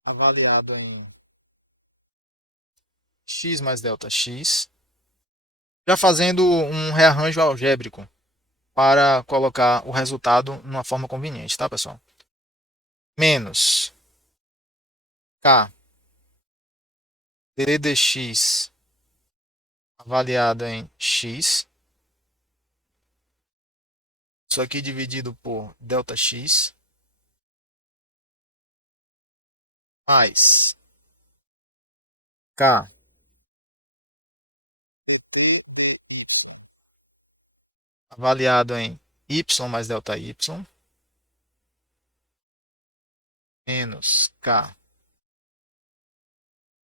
avaliado em x mais delta x, já fazendo um rearranjo algébrico para colocar o resultado numa forma conveniente, tá, pessoal? Menos K dt dx avaliado em x, isso aqui dividido por delta x, mais K avaliado em y mais delta y, menos K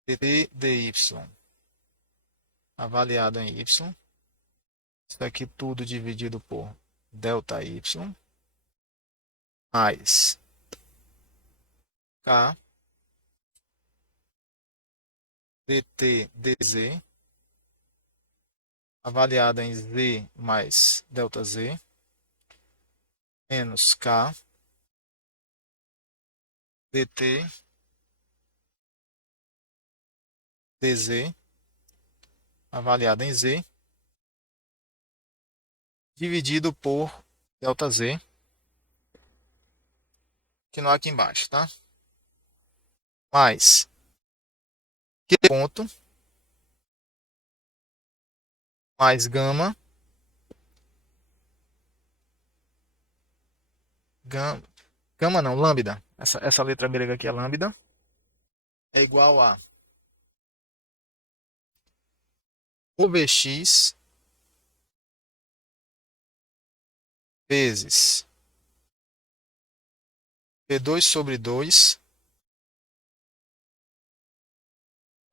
dt dy avaliado em y, isso aqui tudo dividido por delta y, mais K dt dz avaliado em z mais delta z, menos K dt dz avaliado em z, dividido por delta z, que não é aqui embaixo, tá? Mais Q ponto, mais gama, gama não, lambda. Essa letra grega aqui é lambda, é igual a over x vezes P2 sobre 2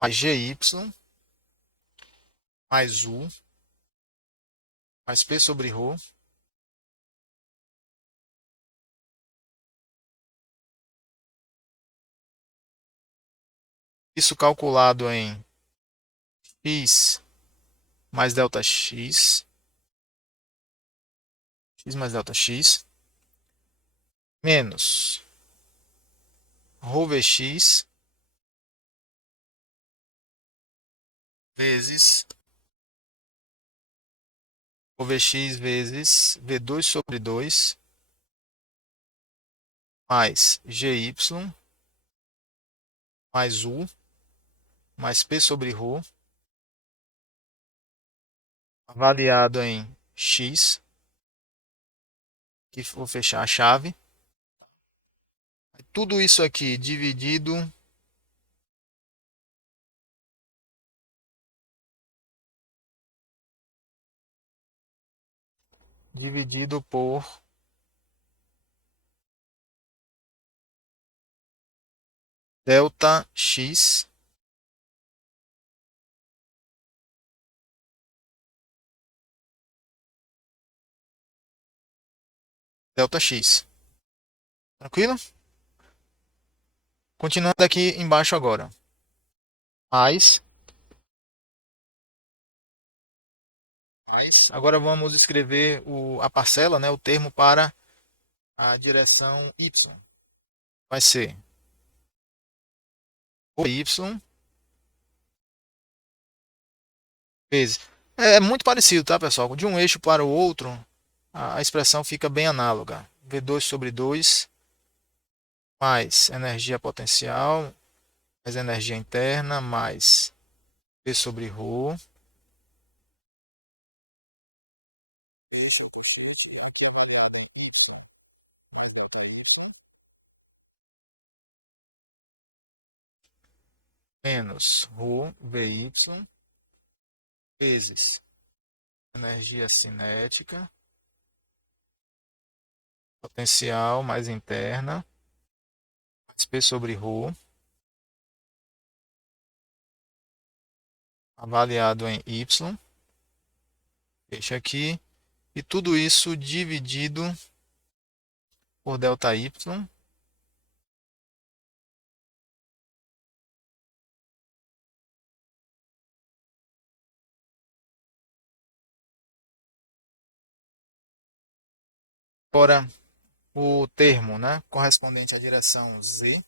mais GY mais U mais P sobre ρ. Isso calculado em x mais delta x, x mais delta x, menos ρ vx vezes ρ vx vezes V2 sobre 2 mais GY mais U mais P sobre ρ, avaliado em x, que vou fechar a chave. Tudo isso aqui dividido por delta x, delta x. Tranquilo? Continuando aqui embaixo agora. Mais Agora vamos escrever a parcela, né, o termo para a direção y. Vai ser o y vezes. É muito parecido, tá, pessoal? De um eixo para o outro, a expressão fica bem análoga. V2 sobre 2 mais energia potencial, mais energia interna, mais V sobre ρ. Menos ρ VY vezes energia cinética, potencial mais interna, mais P sobre ρ, avaliado em Y, fecha aqui, e tudo isso dividido por ΔY, agora o termo, né, correspondente à direção Z,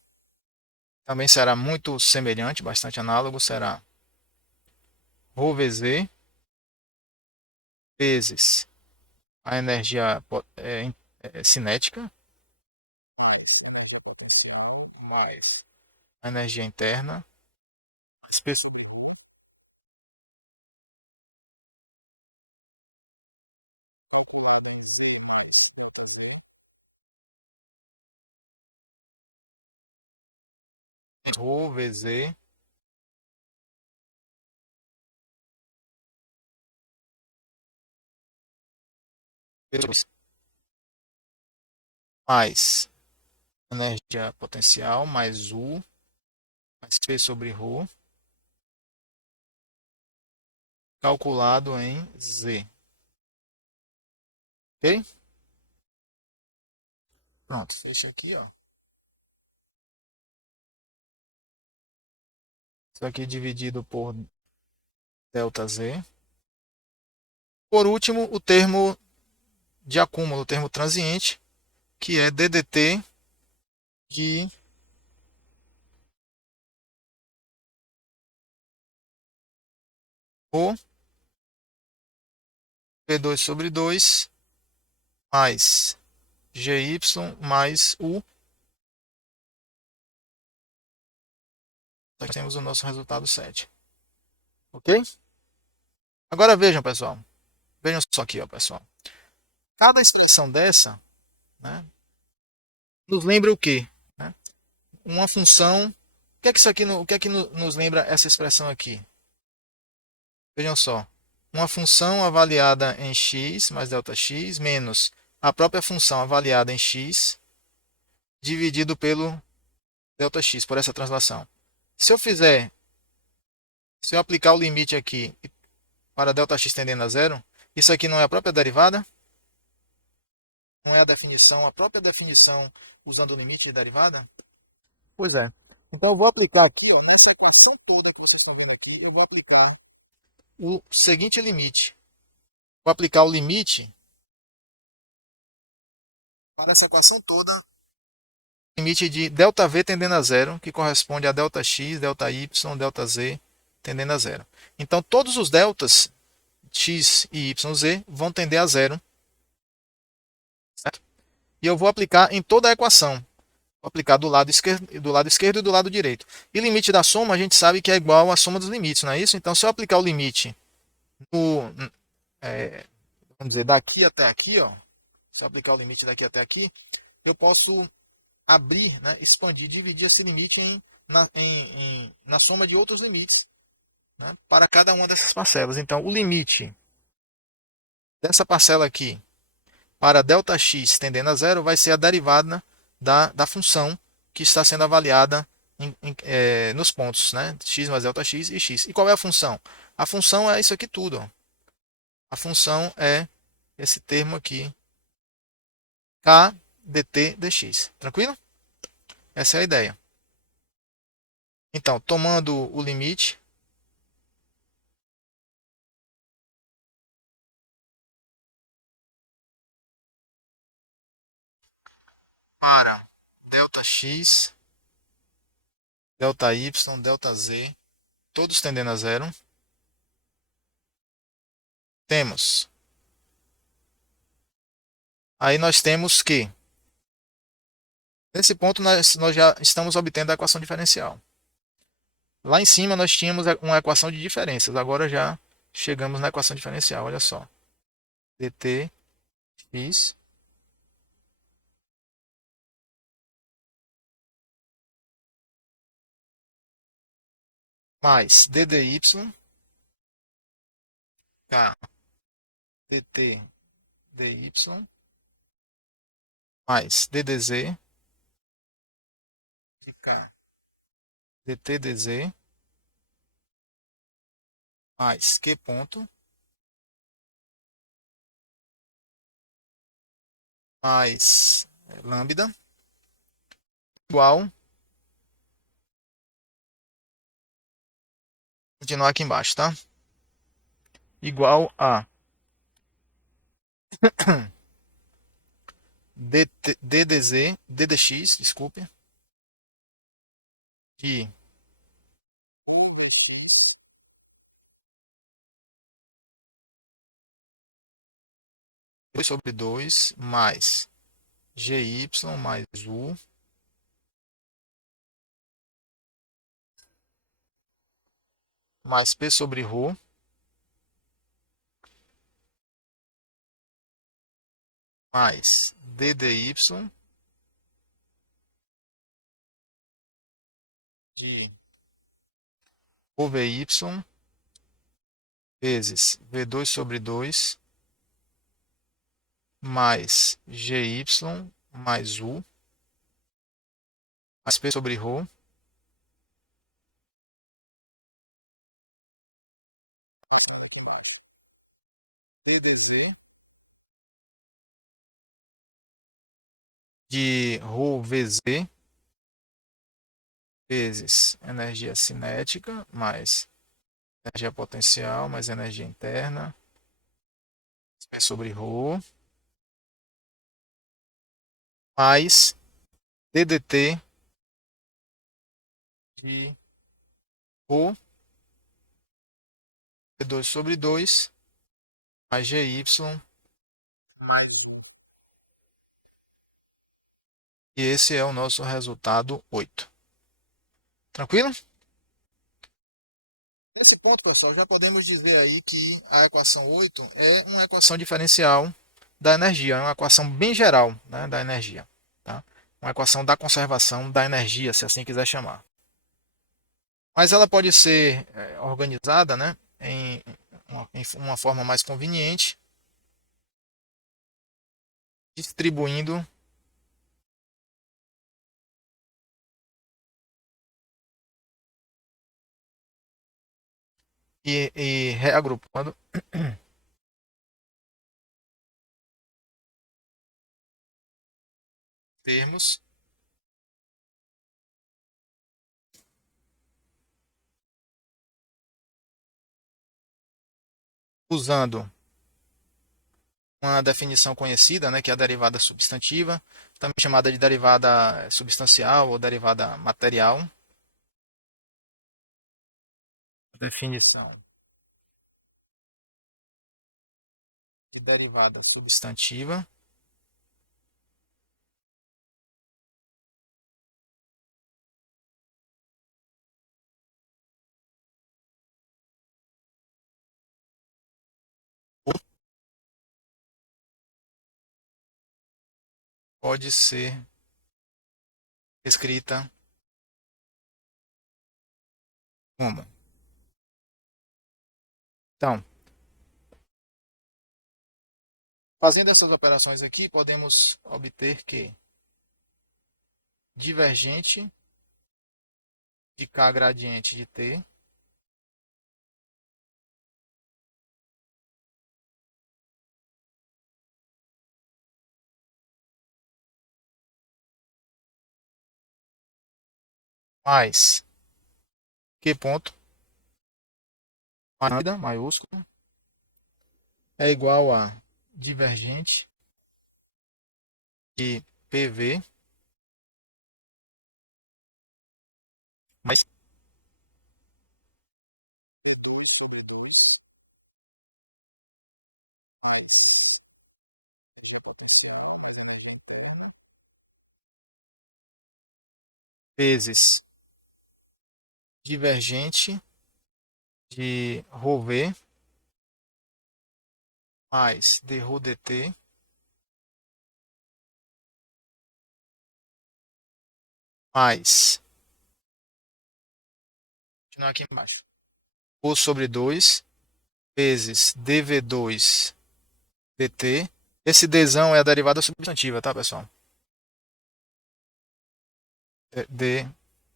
também será muito semelhante, bastante análogo, será ρVZ vezes a energia cinética, mais a energia interna, mais P sobre ρVZ mais energia potencial, mais U, mais P sobre ρ, calculado em Z. Ok? Pronto, fecha aqui, ó. Isso aqui dividido por ΔZ. Por último, o termo de acúmulo, o termo transiente, que é DDT de O P2 sobre 2 mais GY mais U. Nós temos o nosso resultado 7. Ok? Agora vejam, pessoal. Vejam só aqui, ó, pessoal. Cada expressão dessa, né, nos lembra o quê? Né? Uma função. O que é que isso aqui, o que é que nos lembra essa expressão aqui? Vejam só. Uma função avaliada em x mais ΔX menos a própria função avaliada em x dividido pelo ΔX, por essa translação. Se eu fizer, se eu aplicar o limite aqui para ΔX tendendo a zero, isso aqui não é a própria derivada? Não é a definição, a própria definição usando o limite de derivada? Pois é. Então eu vou aplicar aqui, ó, nessa equação toda que vocês estão vendo aqui, eu vou aplicar o seguinte limite. Vou aplicar o limite para essa equação toda, limite de ΔV tendendo a zero, que corresponde a ΔX, ΔY, ΔZ tendendo a zero. Então todos os deltas x e yz vão tender a zero, certo? E eu vou aplicar em toda a equação. Vou aplicar do lado esquerdo e do lado direito. E limite da soma a gente sabe que é igual à soma dos limites, não é isso? Então se eu aplicar o limite no, vamos dizer, daqui até aqui, ó, se eu aplicar o limite daqui até aqui, eu posso abrir, né, expandir, dividir esse limite na soma de outros limites, né, para cada uma dessas parcelas. Então, o limite dessa parcela aqui para ΔX tendendo a zero vai ser a derivada da função que está sendo avaliada nos pontos, né, x mais ΔX e x. E qual é a função? A função é isso aqui tudo. Ó. A função é esse termo aqui, k dt dx. Tranquilo? Essa é a ideia. Então, tomando o limite, para delta x, delta y, delta z, todos tendendo a zero, temos. Aí nós temos que, nesse ponto, nós já estamos obtendo a equação diferencial. Lá em cima nós tínhamos uma equação de diferenças, agora já chegamos na equação diferencial, olha só. dt x mais ddy k dt dy mais ddz de k dt dz mais q ponto mais lambda igual, continuar aqui embaixo, tá? Igual a ddx, desculpe, de 2 sobre 2 mais gy mais u mais p sobre ρ mais ddy de ρvy vezes v2 sobre 2 mais gy mais u mais p sobre ρ ddz de ρvz vezes energia cinética mais energia potencial mais energia interna P sobre ρ mais ddt de ρ v2 sobre 2 mais gy mais u. E esse é o nosso resultado 8. Tranquilo? Nesse ponto, pessoal, já podemos dizer aí que a equação 8 é uma equação diferencial da energia, é uma equação bem geral, né, da energia. Tá? Uma equação da conservação da energia, se assim quiser chamar. Mas ela pode ser organizada, né, em uma forma mais conveniente, distribuindo e reagrupando termos usando uma definição conhecida, né, que é a derivada substantiva, também chamada de derivada substancial ou derivada material. Definição de derivada substantiva pode ser escrita como. Então, fazendo essas operações aqui, podemos obter que divergente de K gradiente de T mais Q ponto maiúsculo é igual a divergente de PV mais V2 sobre 2 mais energia potencial mais energia interna vezes divergente de ρV mais dρ dt mais, continuar aqui embaixo, ρ sobre 2 vezes dv2 dt. Esse dzão é a derivada substantiva, tá, pessoal? D,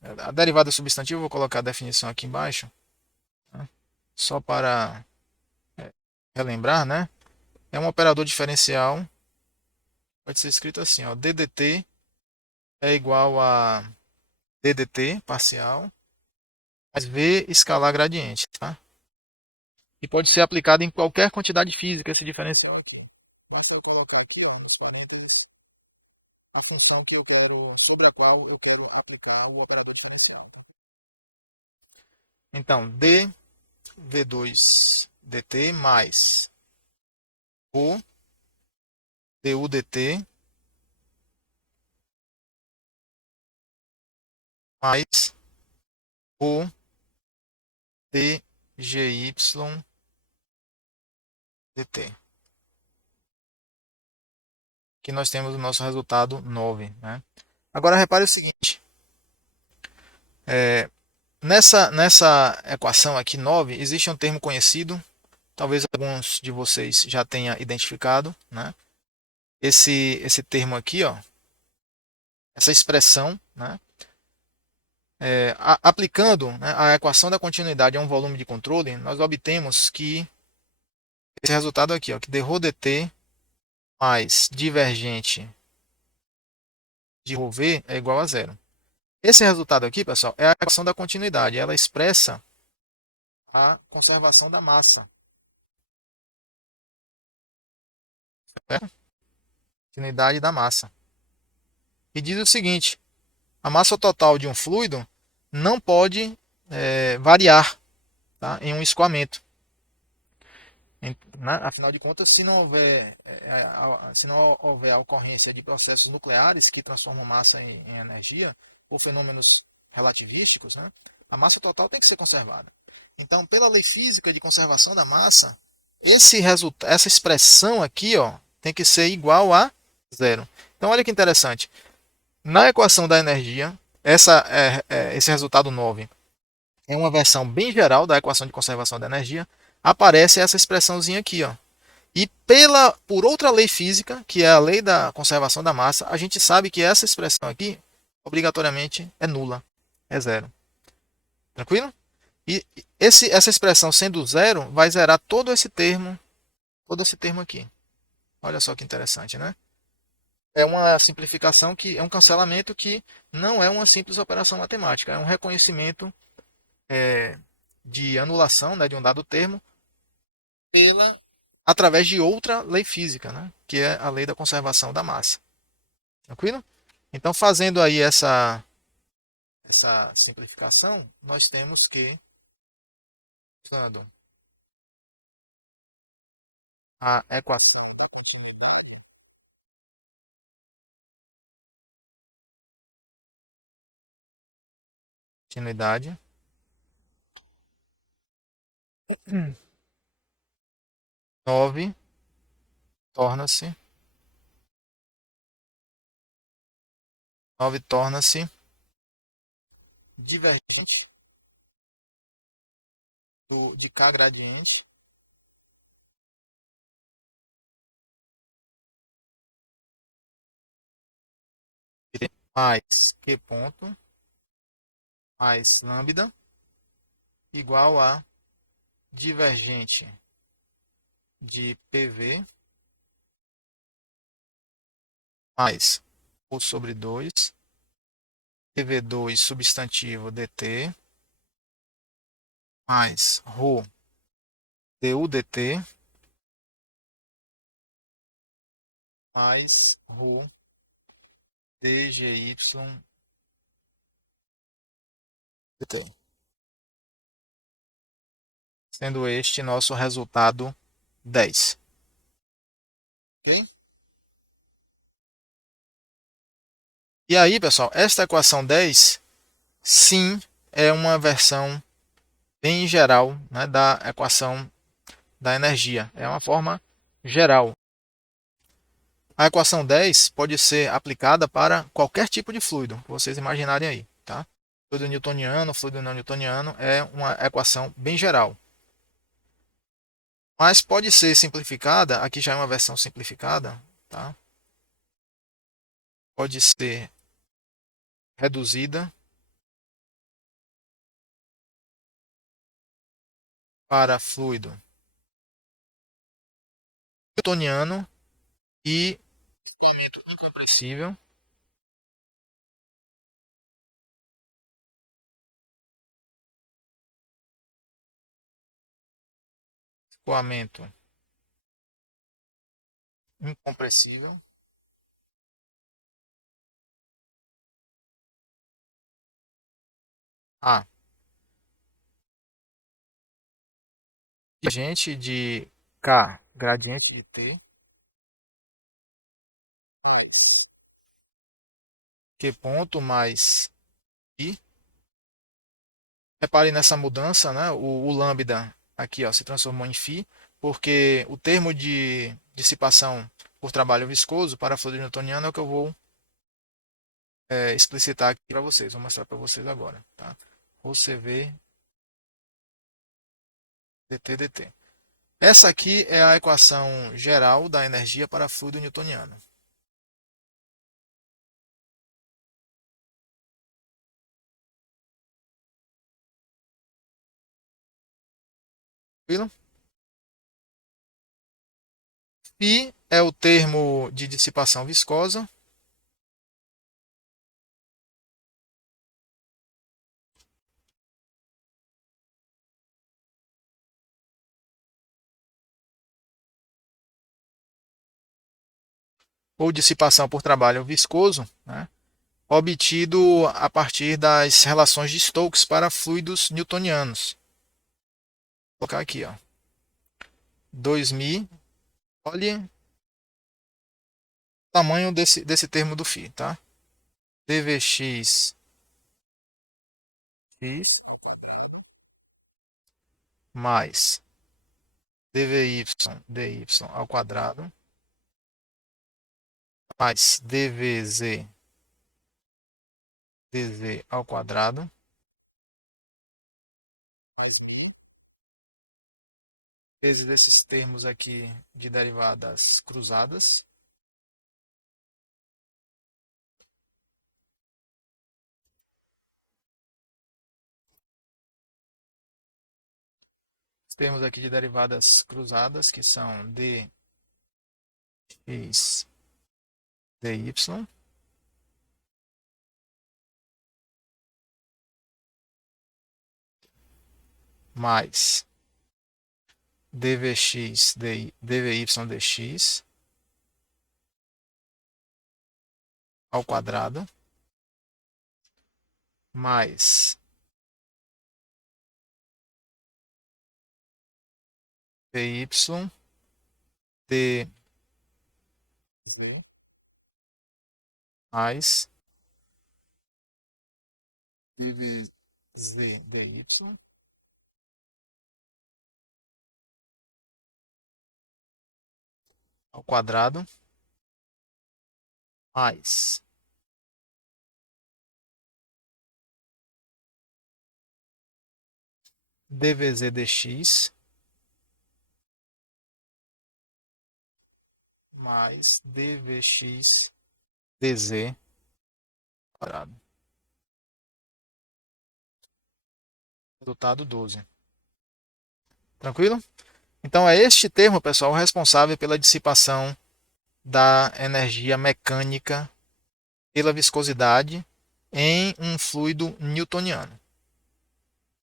a derivada substantiva, vou colocar a definição aqui embaixo, né? Só para relembrar, né? É um operador diferencial, pode ser escrito assim, ó, ddt é igual a ddt parcial mais v escalar gradiente, tá? E pode ser aplicado em qualquer quantidade física esse diferencial aqui. Basta eu colocar aqui, ó, nos parênteses, a função que eu quero, sobre a qual eu quero aplicar o operador diferencial. Então, dv2 dt mais o du dt mais o dgy dt. Que nós temos o nosso resultado 9, né? Agora repare o seguinte, nessa equação aqui 9, existe um termo conhecido, talvez alguns de vocês já tenham identificado, né? Esse termo aqui, ó, essa expressão, né? Aplicando, né, a equação da continuidade a um volume de controle, nós obtemos que esse resultado aqui, ó, que dρ dt mais divergente de ρv é igual a zero. Esse resultado aqui, pessoal, é a equação da continuidade. Ela expressa a conservação da massa. Certo? Continuidade da massa. E diz o seguinte, a massa total de um fluido não pode variar, tá, em um escoamento. Afinal de contas, se não houver a ocorrência de processos nucleares que transformam massa em energia, ou fenômenos relativísticos, né, a massa total tem que ser conservada. Então, pela lei física de conservação da massa, essa expressão aqui, ó, tem que ser igual a zero. Então, olha que interessante. Na equação da energia, esse resultado 9 é uma versão bem geral da equação de conservação da energia, aparece essa expressãozinha aqui, ó. E por outra lei física, que é a lei da conservação da massa, a gente sabe que essa expressão aqui, obrigatoriamente, é nula, é zero. Tranquilo? E essa expressão sendo zero, vai zerar todo esse termo aqui. Olha só que interessante, né? É uma simplificação que é um cancelamento que não é uma simples operação matemática, é um reconhecimento de anulação, né, de um dado termo através de outra lei física, né, que é a lei da conservação da massa. Tranquilo? Então, fazendo aí essa simplificação, nós temos que, usando a equação de continuidade, 9 torna-se 9 torna-se divergente de K gradiente mais Q ponto mais lambda igual a divergente de PV mais o sobre 2 PV2 substantivo dt mais ρ du dt mais ρ dgy dt. Sendo este nosso resultado 10. Ok? E aí, pessoal, esta equação 10, sim, é uma versão bem geral, né, da equação da energia. É uma forma geral. A equação 10 pode ser aplicada para qualquer tipo de fluido que vocês imaginarem aí. Tá? Fluido newtoniano, fluido não newtoniano é uma equação bem geral. Mas pode ser simplificada, aqui já é uma versão simplificada, tá? Pode ser reduzida para fluido newtoniano e escoamento incompressível, escoamento incompressível. A. Gradiente de K, gradiente de T, Q ponto mais I. Repare nessa mudança, né? O lambda aqui ó, se transformou em φ, porque o termo de dissipação por trabalho viscoso para fluido newtoniano é o que eu vou explicitar aqui para vocês, vou mostrar para vocês agora. Tá? CV dt. Essa aqui é a equação geral da energia para fluido newtoniano. Tranquilo? Φ é o termo de dissipação viscosa. Ou dissipação por trabalho viscoso, né? Obtido a partir das relações de Stokes para fluidos newtonianos. Vou colocar aqui, ó. 2000, olha o tamanho desse termo do φ, tá? dvx x mais dvy dy ao quadrado mais dvz dz ao quadrado vezes esses termos aqui de derivadas cruzadas. Temos aqui de derivadas cruzadas, que são dx dy mais dvx dvy dx ao quadrado mais dy dz mais dvz dy ao quadrado mais dvz dx mais dvx dz quadrado. Resultado 12. Tranquilo? Então é este termo, pessoal, responsável pela dissipação da energia mecânica pela viscosidade em um fluido newtoniano.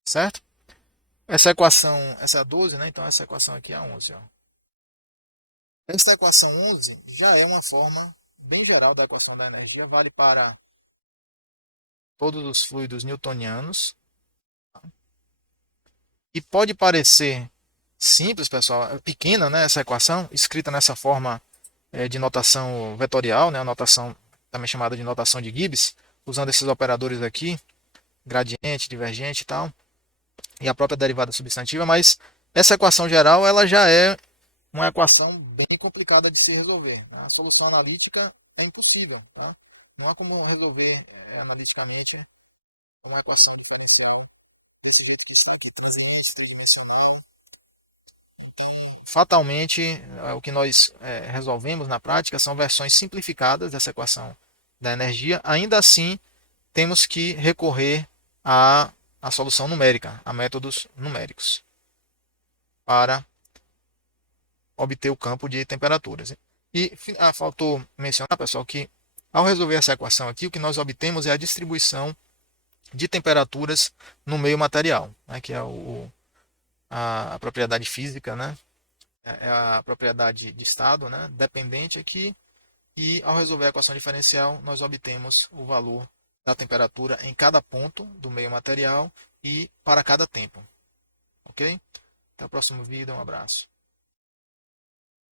Certo? Essa equação, essa é a 12, né? Então essa equação aqui é a 11. Ó. Essa equação 11 já é uma forma bem geral da equação da energia, vale para todos os fluidos newtonianos. E pode parecer simples, pessoal, é pequena, né, essa equação, escrita nessa forma de notação vetorial, né, a notação também chamada de notação de Gibbs, usando esses operadores aqui, gradiente, divergente e tal, e a própria derivada substantiva, mas essa equação geral ela já é uma equação bem complicada de se resolver. A solução analítica é impossível. Tá? Não há como resolver analiticamente uma equação diferencial. Fatalmente, o que nós resolvemos na prática são versões simplificadas dessa equação da energia. Ainda assim, temos que recorrer à solução numérica, a métodos numéricos, para obter o campo de temperaturas. E faltou mencionar, pessoal, que ao resolver essa equação aqui, o que nós obtemos é a distribuição de temperaturas no meio material, né, que é a propriedade física, né, é a propriedade de estado, né, dependente aqui, e ao resolver a equação diferencial, nós obtemos o valor da temperatura em cada ponto do meio material e para cada tempo. Ok? Até o próximo vídeo, um abraço.